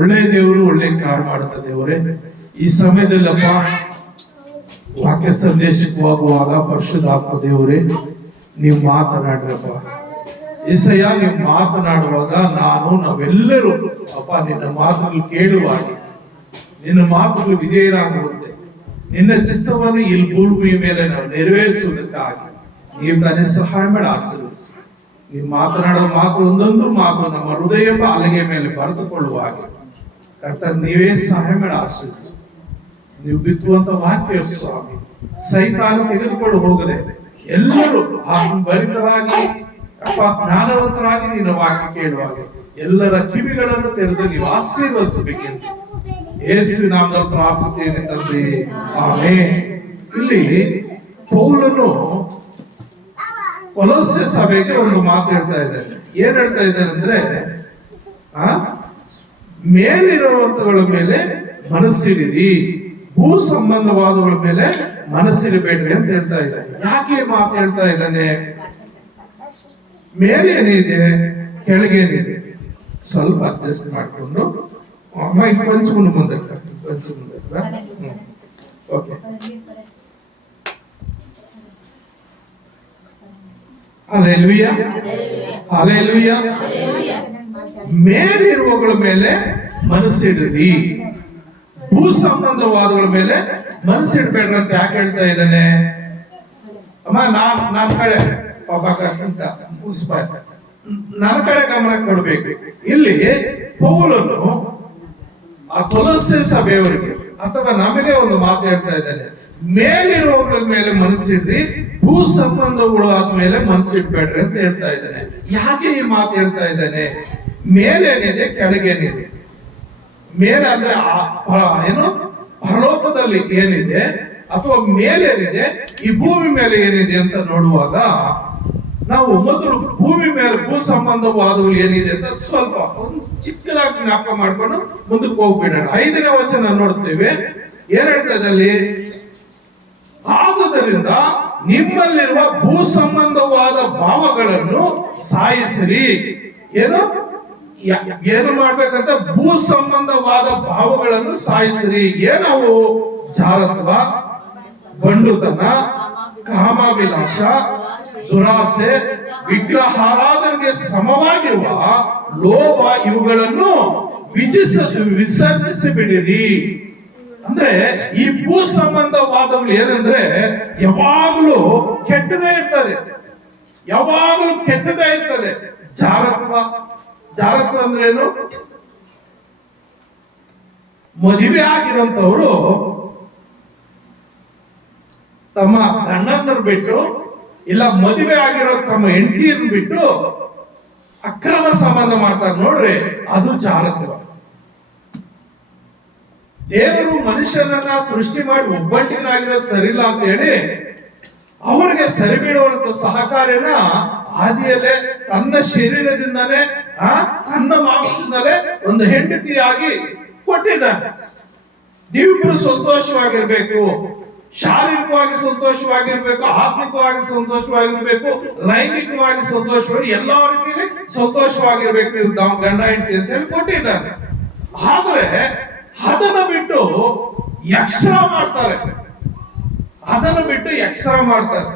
ಒಳ್ಳೆ ದೇವರು ಒಳ್ಳೆ ಕಾರ್ಯ ಮಾಡುತ್ತ ದೇವರೇ. ಈ ಸಮಯದಲ್ಲಪ್ಪ ವಾಕ್ಯ ಸಂದೇಶಕ್ಕೆ ಹೋಗುವಾಗ ಪರಿಶುದ್ಧಾತ್ಮ ದೇವರೇ ನೀವು ಮಾತನಾಡ್ರಪ್ಪ. ಏಸಯ್ಯ, ನೀವು ಮಾತನಾಡುವಾಗ ನಾವೆಲ್ಲರೂ ಅಪ್ಪ ನಿನ್ನ ಮಾತುಗಳು ಕೇಳುವಾಗ, ನಿನ್ನ ಮಾತುಗಳು ವಿಧೇಯರಾಗುವಂತೆ, ನಿನ್ನ ಚಿತ್ತವನ್ನು ಇಲ್ಲಿ ಭೂಮಿಯ ಮೇಲೆ ನಾವು ನೆರವೇರಿಸುವುದಕ್ಕಾಗಿ ನೀವು ತಾನೇ ಸಹಾಯ ಮಾಡಿ ಆಶೀರ್ವದಿಸಿ. ನೀವು ಮಾತನಾಡುವ ಮಾತು ಒಂದೊಂದು ಮಾತು ನಮ್ಮ ಹೃದಯ ಅಲಗೆ ಮೇಲೆ ಬರೆದುಕೊಳ್ಳುವ ಹಾಗೆ ಕರ್ತನ ನೀವೇ ಸಹಾಯ ಮಾಡಿ ಆಶೀರ್ವದಿಸಿ. ನೀವು ಬಿತ್ತುವಂತ ವಾಕ್ಯ ಸ್ವಾಮಿ ಸೈತಾನ ತೆಗೆದುಕೊಂಡು ಹೋಗದೆ ಎಲ್ಲರೂ ಭರಿತರಾಗಿ ಅಪ್ಪ ಜ್ಞಾನವಂತರಾಗಿ ನಿನ್ನ ವಾಕ್ಯ ಕೇಳುವಾಗ ಎಲ್ಲರ ಕಿವಿಗಳನ್ನು ತೆರೆದು ನೀವು ಆಶೀರ್ವದಿಸಬೇಕೆಂದು ಯೇಸು ನಾಮದಲ್ಲಿ ಪ್ರಾರ್ಥಿಸುತ್ತೇನೆ ತಂದೆ, ಆಮೆನ್. ಇಲ್ಲಿ ಪೌಲನು ಕೊಲೊಸ್ಸೆ ಸಭೆಗೆ ಒಂದು ಮಾತು ಹೇಳ್ತಾ ಇದ್ದಾನೆ. ಏನ್ ಹೇಳ್ತಾ ಇದ್ದಾನೆ ಅಂದ್ರೆ, ಮೇಲಿರುವಂತಗಳ ಮೇಲೆ ಮನಸ್ಸಿಡಿರಿ, ಭೂ ಸಂಬಂಧವಾದಗಳ ಮೇಲೆ ಮನಸ್ಸಿಡಬೇಡ್ರಿ ಅಂತ ಹೇಳ್ತಾ ಇದ್ದಾನೆ. ಯಾಕೆ ಮಾತು ಹೇಳ್ತಾ ಇದ್ದಾನೆ? ಮೇಲೇನಿದೆ ಕೆಳಗೇನಿದೆ ಸ್ವಲ್ಪ ಅಡ್ಜಸ್ಟ್ ಮಾಡಿಕೊಂಡು ಕೊಂಚ ಮುಂದೆ ಓಕೆ. Hallelujah, hallelujah. ಮೇಲಿರುವಗಳ ಮೇಲೆ ಮನಸ್ಸಿಡ್ರಿ, ಭೂ ಸಂಬಂಧವಾದಗಳ ಮೇಲೆ ಮನಸ್ಸಿಡ್ಬೇಡ್ರಿ ಅಂತ ಯಾಕೆ ಹೇಳ್ತಾ ಇದ್ದಾನೆ? ಅಮ್ಮ ನನ್ನ ಕಡೆ ನನ್ನ ಕಡೆ ಗಮನ ಕೊಡ್ಬೇಕು. ಇಲ್ಲಿ ಪೌಲನು ಆ ಕೊಲೊಸ್ಸೆ ಸಭೆಯವರಿಗೆ ಅಥವಾ ನಮಗೆ ಒಂದು ಮಾತು ಹೇಳ್ತಾ ಇದ್ದಾನೆ, ಮೇಲಿರುವಗಳ ಮೇಲೆ ಮನಸ್ಸಿಡ್ರಿ, ಭೂ ಸಂಬಂಧಗಳು ಆದ್ಮೇಲೆ ಮನಸ್ಸಿಡ್ಬೇಡ್ರಿ ಅಂತ ಹೇಳ್ತಾ ಇದ್ದಾನೆ. ಯಾಕೆ ಈ ಮಾತು ಹೇಳ್ತಾ ಇದ್ದಾನೆ? ಮೇಲೇನಿದೆ ಕೆಳಗೇನಿದೆ. ಮೇಲೆ ಅಂದ್ರೆ ಏನು ಪರಲೋಕದಲ್ಲಿ ಏನಿದೆ ಅಥವಾ ಮೇಲೇನಿದೆ, ಈ ಭೂಮಿ ಮೇಲೆ ಏನಿದೆ ಅಂತ ನೋಡುವಾಗ ನಾವು ಮೊದಲು ಭೂಮಿ ಮೇಲೆ ಭೂ ಸಂಬಂಧವಾದಗಳು ಏನಿದೆ ಅಂತ ಸ್ವಲ್ಪ ಒಂದು ಚಿಕ್ಕದಾಗಿ ಜ್ಞಾಪಕ ಮಾಡ್ಕೊಂಡು ಮುಂದಕ್ಕೆ ಹೋಗ್ಬಿಡೋಣ. 5ನೇ ವಚನ ನೋಡ್ತೇವೆ. ಏನ್ ಹೇಳ್ತದೆ ಅಲ್ಲಿ? ಆದುದರಿಂದ ನಿಮ್ಮಲ್ಲಿರುವ ಭೂ ಸಂಬಂಧವಾದ ಭಾವಗಳನ್ನು ಸಾಯಿಸಿರಿ. ಏನು ಮಾಡ್ಬೇಕಂತ? ಭೂ ಸಂಬಂಧವಾದ ಭಾವಗಳನ್ನು ಸಾಯಿಸಿರಿ. ಏನವು? ಜಾರತ್ವ, ಬಂಡುತನ, ಕಾಮವಿಲಾಸ, ದುರಾಸೆ, ವಿಗ್ರಹಾರಾಧನೆಗೆ ಸಮವಾಗಿರುವ ಲೋಭ, ಇವುಗಳನ್ನು ವಿಸರ್ಜಿಸಿ ಬಿಡಿರಿ. ಅಂದ್ರೆ ಈ ಭೂ ಸಂಬಂಧವಾದಗಳು ಏನಂದ್ರೆ ಯಾವಾಗಲೂ ಕೆಟ್ಟದೇ ಇರ್ತದೆ, ಯಾವಾಗಲೂ ಕೆಟ್ಟದೇ ಇರ್ತದೆ. ಜಾರತ್ವ ಅಂದ್ರೆ ಏನು? ಮದುವೆ ಆಗಿರುವಂತವ್ರು ತಮ್ಮ ಗಂಡಂದರು ಬಿಟ್ಟು, ಇಲ್ಲ ಮದುವೆ ಆಗಿರೋ ತಮ್ಮ ಹೆಂಡತಿಯನ್ನು ಬಿಟ್ಟು ಅಕ್ರಮ ಸಂಬಂಧ ಮಾಡ್ತಾರೆ ನೋಡ್ರಿ, ಅದು ಜಾರತ್ವ. ದೇವರು ಮನುಷ್ಯನನ್ನ ಸೃಷ್ಟಿ ಮಾಡಿ ಒಬ್ಬಂಟಿನಾಗಿರೋ ಸರಿಲ್ಲ ಅಂತ ಹೇಳಿ ಅವರಿಗೆ ಸರಿಬಿಡುವಂತ ಸಹಕಾರ್ಯನ ಆದಿಯಲ್ಲೇ ತನ್ನ ಶರೀರದಿಂದಲೇ ತನ್ನ ಮಾಂಸದಿಂದಲೇ ಒಂದು ಹೆಂಡತಿಯಾಗಿ ಕೊಟ್ಟಿದ್ದಾನೆ. ನೀವಿಬ್ರು ಸಂತೋಷವಾಗಿರ್ಬೇಕು, ಶಾರೀರಿಕವಾಗಿ ಸಂತೋಷವಾಗಿರ್ಬೇಕು, ಆತ್ಮಿಕವಾಗಿ ಸಂತೋಷವಾಗಿರ್ಬೇಕು, ಲೈಂಗಿಕವಾಗಿ ಸಂತೋಷವಾಗಿ ಎಲ್ಲಾ ರೀತಿಯಲ್ಲಿ ಸಂತೋಷವಾಗಿರ್ಬೇಕು ನೀವು ಗಂಡ ಹೆಂಡತಿ ಅಂತ ಹೇಳಿ ಕೊಟ್ಟಿದ್ದಾನೆ. ಆದ್ರೆ ಅದನ್ನು ಬಿಟ್ಟು ಎಕ್ಸ್ಟ್ರಾ ಮಾಡ್ತಾರೆ, ಅದನ್ನು ಬಿಟ್ಟು ಎಕ್ಸ್ಟ್ರಾ ಮಾಡ್ತಾರೆ.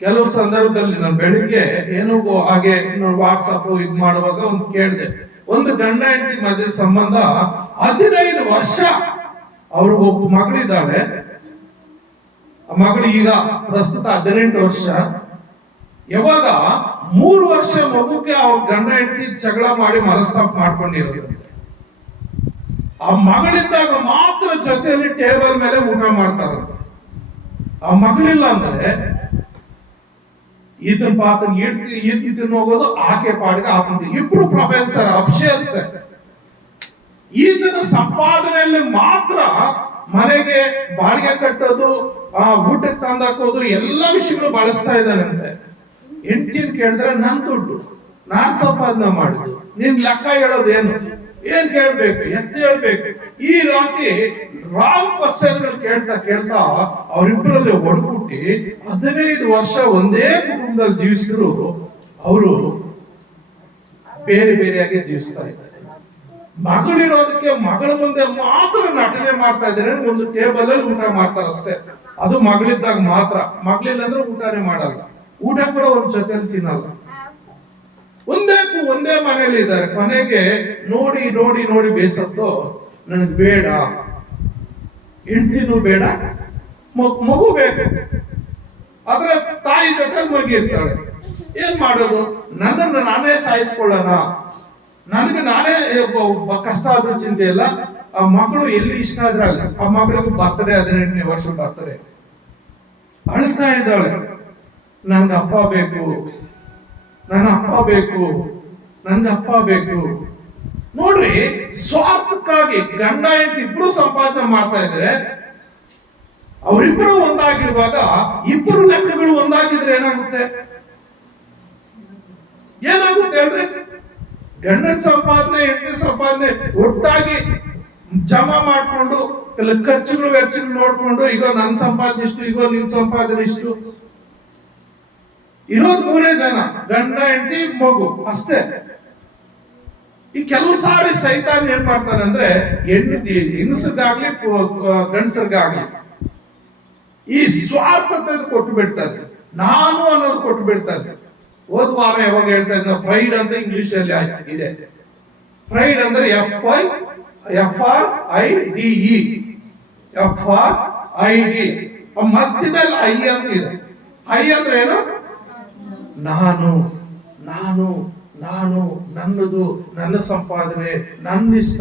ಕೆಲವು ಸಂದರ್ಭದಲ್ಲಿ ನಾನು ಬೆಳಿಗ್ಗೆ ಏನೋ ಹಾಗೆ ವಾಟ್ಸಪ್ ಇದು ಮಾಡುವಾಗ ಒಂದು ಕೇಳಿದೆ, ಒಂದು ಗಂಡ ಹೆಂಡತಿ ಮಧ್ಯೆ ಸಂಬಂಧ 15 ವರ್ಷ. ಅವ್ರಿಗೊಬ್ಬ ಮಗಳಿದ್ದಾಳೆ, ಆ ಮಗಳು ಈಗ ಪ್ರಸ್ತುತ 18 ವರ್ಷ. ಯಾವಾಗ 3 ವರ್ಷ ಮಗುಗೆ ಅವ್ರ ಗಂಡ ಹೆಂಡತಿ ಜಗಳ ಮಾಡಿ ಮನಸ್ತಾಪ ಮಾಡ್ಕೊಂಡಿರೋದು. ಆ ಮಗಳಿದ್ದಾಗ ಮಾತ್ರ ಜೊತೆಯಲ್ಲಿ ಟೇಬಲ್ ಮೇಲೆ ಊಟ ಮಾಡ್ತಾರ. ಆ ಮಗಳಿಲ್ಲ ಅಂದ್ರೆ ಈತನ ಪಾತ್ರ ಈತನ ಹೋಗೋದು, ಆಕೆ ಪಾಡಿಗೆ ಆತನ. ಇಬ್ರು ಪ್ರೊಫೆಸರ್ ಅಫಿಷಿಯಲ್ಸ್. ಈತನ ಸಂಪಾದನೆಯಲ್ಲಿ ಮಾತ್ರ ಮನೆಗೆ ಬಾಡಿಗೆ ಕಟ್ಟೋದು, ಊಟಕ್ಕೆ ತಂದಾಕೋದು, ಎಲ್ಲ ವಿಷಯಗಳು ಬಳಸ್ತಾ ಇದ್ದಾನಂತೆ. ಹೆಂಡತಿನ ಕೇಳಿದ್ರೆ ನನ್ ದುಡ್ಡು, ನಾನ್ ಸಂಪಾದನೆ ಮಾಡಿದ್ದು, ನಿನ್ ಲೆಕ್ಕ ಹೇಳೋದೇನು? ಏನ್ ಕೇಳ್ಬೇಕು? ಎತ್ತ ಹೇಳ್ಬೇಕು? ಈ ರಾತ್ರಿ ರಾಂಗ್ ಕ್ವಶನ್ಗಳು ಕೇಳ್ತಾ ಅವರಿಬ್ಬರಲ್ಲಿ ಒಡಗುಟ್ಟಿ 15 ವರ್ಷ ಒಂದೇ ಕುಟುಂಬದಲ್ಲಿ ಜೀವಿಸಿದ್ರು ಅವರು ಬೇರೆ ಬೇರೆಯಾಗಿ ಜೀವಿಸ್ತಾ ಇದ್ದಾರೆ. ಮಗಳಿರೋದಕ್ಕೆ ಮಗಳ ಮುಂದೆ ಮಾತ್ರ ನಟನೆ ಮಾಡ್ತಾ ಇದ್ದಾರೆ. ಒಂದು ಟೇಬಲ್ ಅಲ್ಲಿ ಊಟ ಮಾಡ್ತಾರೆ ಅಷ್ಟೇ, ಅದು ಮಗಳಿದ್ದಾಗ ಮಾತ್ರ. ಮಗಳಿಲ್ಲ ಅಂದ್ರೆ ಊಟನೇ ಮಾಡಲ್ಲ, ಊಟ ಕೂಡ ಒಂದ್ ಜೊತೆಲಿ ತಿನ್ನಲ್ಲ. ಒಂದೇ ಮನೇಲಿ ಇದ್ದಾರೆ. ಕೊನೆಗೆ ನೋಡಿ ನೋಡಿ ನೋಡಿ ಬೇಸತ್ತು, ನನಗೆ ಬೇಡ ಹೆಂಡತಿನೂ ಬೇಡ, ಮಗು ಬೇಕು. ಆದ್ರೆ ತಾಯಿ ಜೊತೆ ಮಗಿ ಇರ್ತಾಳೆ. ಏನ್ ಮಾಡೋದು? ನನ್ನನ್ನು ನಾನೇ ಸಾಯಿಸ್ಕೊಳ್ಳೋಣ, ನನಗೆ ನಾನೇ ಕಷ್ಟ ಆದ್ರೂ ಚಿಂತೆ ಇಲ್ಲ. ಆ ಮಗಳು ಎಲ್ಲಿ ಇಷ್ಟ ಆದ್ರೆ ಅಲ್ಲ. ಆ ಮಗಳಿಗೆ ಬರ್ತಡೆ, 18ನೇ ವರ್ಷ ಬರ್ತಡೆ, ಅಳ್ತಾ ಇದ್ದಾಳೆ. ನನ್ಗೆ ಅಪ್ಪ ಬೇಕು, ನನ್ನ ಅಪ್ಪ ಬೇಕು, ನನ್ಗೆ ಅಪ್ಪ ಬೇಕು. ನೋಡ್ರಿ, ಸ್ವಾರ್ಥಕ್ಕಾಗಿ ಗಂಡ ಹೆಂಡತಿ ಇಬ್ರು ಸಂಪಾದನೆ ಮಾಡ್ತಾ ಇದ್ರೆ, ಅವರಿಬ್ರು ಒಂದಾಗಿರುವಾಗ ಇಬ್ಬರು ಲೆಕ್ಕಗಳು ಒಂದಾಗಿದ್ರೆ ಏನಾಗುತ್ತೆ? ಹೇಳ್ರಿ? ಗಂಡನ ಸಂಪಾದನೆ ಹೆಂಡತಿ ಸಂಪಾದನೆ ಒಟ್ಟಾಗಿ ಜಮಾ ಮಾಡ್ಕೊಂಡು ಖರ್ಚುಗಳು ವೆಚ್ಚಗಳು ನೋಡ್ಕೊಂಡು, ಈಗ ನನ್ನ ಸಂಪಾದನೆ ಇಷ್ಟು, ಈಗ ನಿನ್ ಸಂಪಾದನೆ ಇಷ್ಟು. ಇರೋದು 3 ಜನ, ಗಂಡ ಹೆಂಡತಿ ಮಗು ಅಷ್ಟೇ. ಈ ಕೆಲವು ಸಾರಿ ಸೈತಾನ್ ಏನ್ ಮಾಡ್ತಾನೆ ಅಂದ್ರೆ, ಹೆಂಗಸರಿಗಾಗ್ಲಿ ಗಂಡಸರಿಗಾಗ್ಲಿ ಈ ಸ್ವಾರ್ಥತೆ ಕೊಟ್ಟು ಬಿಡ್ತಾರೆ, ನಾನು ಅನ್ನೋದು ಕೊಟ್ಟು ಬಿಡ್ತಾರೆ. ಹೋದ ವಾರ ಯಾವಾಗ ಹೇಳ್ತಾ ಇದ್ದ, ಪ್ರೈಡ್ ಅಂತ ಇಂಗ್ಲಿಷ್ ಅಲ್ಲಿ ಇದೆ. ಪ್ರೈಡ್ ಅಂದ್ರೆ FRIDE, ಮಧ್ಯದಲ್ಲಿ ಐ ಅಂತ ಇದೆ. ಐ ಅಂದ್ರೆ ಏನು? ನಾನು ನಾನು ನಾನು ನನ್ನದು, ನನ್ನ ಸಂಪಾದನೆ, ನನ್ನ ಇಷ್ಟ.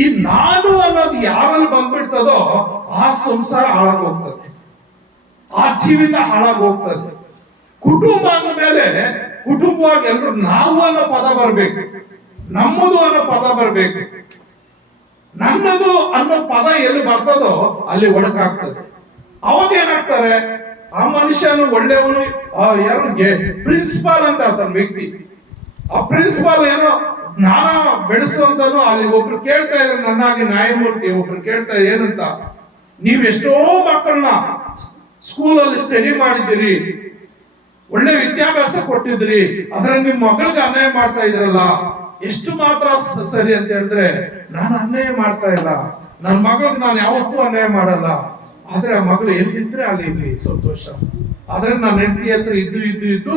ಈ ನಾನು ಅನ್ನೋದು ಯಾರಲ್ಲಿ ಬಂದ್ಬಿಡ್ತದೋ ಆ ಸಂಸಾರ ಹಾಳಾಗೋಗ್ತದೆ, ಆ ಜೀವಿತ ಹಾಳಾಗೋಗ್ತದೆ. ಕುಟುಂಬ ಅಂದ ಮೇಲೆ ಕುಟುಂಬವಾಗಿ ಎಲ್ಲರೂ ನಾವು ಅನ್ನೋ ಪದ ಬರ್ಬೇಕು, ನಮ್ಮದು ಅನ್ನೋ ಪದ ಬರ್ಬೇಕು. ನನ್ನದು ಅನ್ನೋ ಪದ ಎಲ್ಲಿ ಬರ್ತದೋ ಅಲ್ಲಿ ಒಡಕಾಗ್ತದೆ. ಅವಾಗ ಏನಾಗ್ತಾರೆ, ಆ ಮನುಷ್ಯನು ಒಳ್ಳೆಯವನು, ಯಾರು ಪ್ರಿನ್ಸಿಪಾಲ್ ಅಂತ ಆತನ ವ್ಯಕ್ತಿ. ಆ ಪ್ರಿನ್ಸಿಪಾಲ್ ಏನೋ ಜ್ಞಾನ ಬೆಳೆಸುವಂತನು. ಅಲ್ಲಿ ಒಬ್ರು ಕೇಳ್ತಾ ಇದ್ರು, ನನ್ನಾಗಿ ನ್ಯಾಯಮೂರ್ತಿ ಒಬ್ರು ಕೇಳ್ತಾ ಇದ್ರು, ಏನಂತ, ನೀವ್ ಎಷ್ಟೋ ಮಕ್ಕಳನ್ನ ಸ್ಕೂಲಲ್ಲಿ ಸ್ಟಡಿ ಮಾಡಿದ್ದೀರಿ, ಒಳ್ಳೆ ವಿದ್ಯಾಭ್ಯಾಸ ಕೊಟ್ಟಿದ್ರಿ, ಆದ್ರೆ ನಿಮ್ ಮಗಳಿಗೆ ಅನ್ಯಾಯ ಮಾಡ್ತಾ ಇದ್ರಲ್ಲ, ಎಷ್ಟು ಮಾತ್ರ ಸರಿ ಅಂತ ಹೇಳಿದ್ರೆ, ನಾನು ಅನ್ಯಾಯ ಮಾಡ್ತಾ ಇಲ್ಲ, ನನ್ನ ಮಗಳಿಗೆ ನಾನು ಯಾವತ್ತೂ ಅನ್ಯಾಯ ಮಾಡಲ್ಲ. ಆದ್ರೆ ಆ ಮಗಳು ಎಲ್ಲಿದ್ರೆ ಅಲ್ಲಿ ಸಂತೋಷ. ಆದ್ರೆ ನಾನು ಹೆಂಡತಿ ಹತ್ರ ಇದ್ದು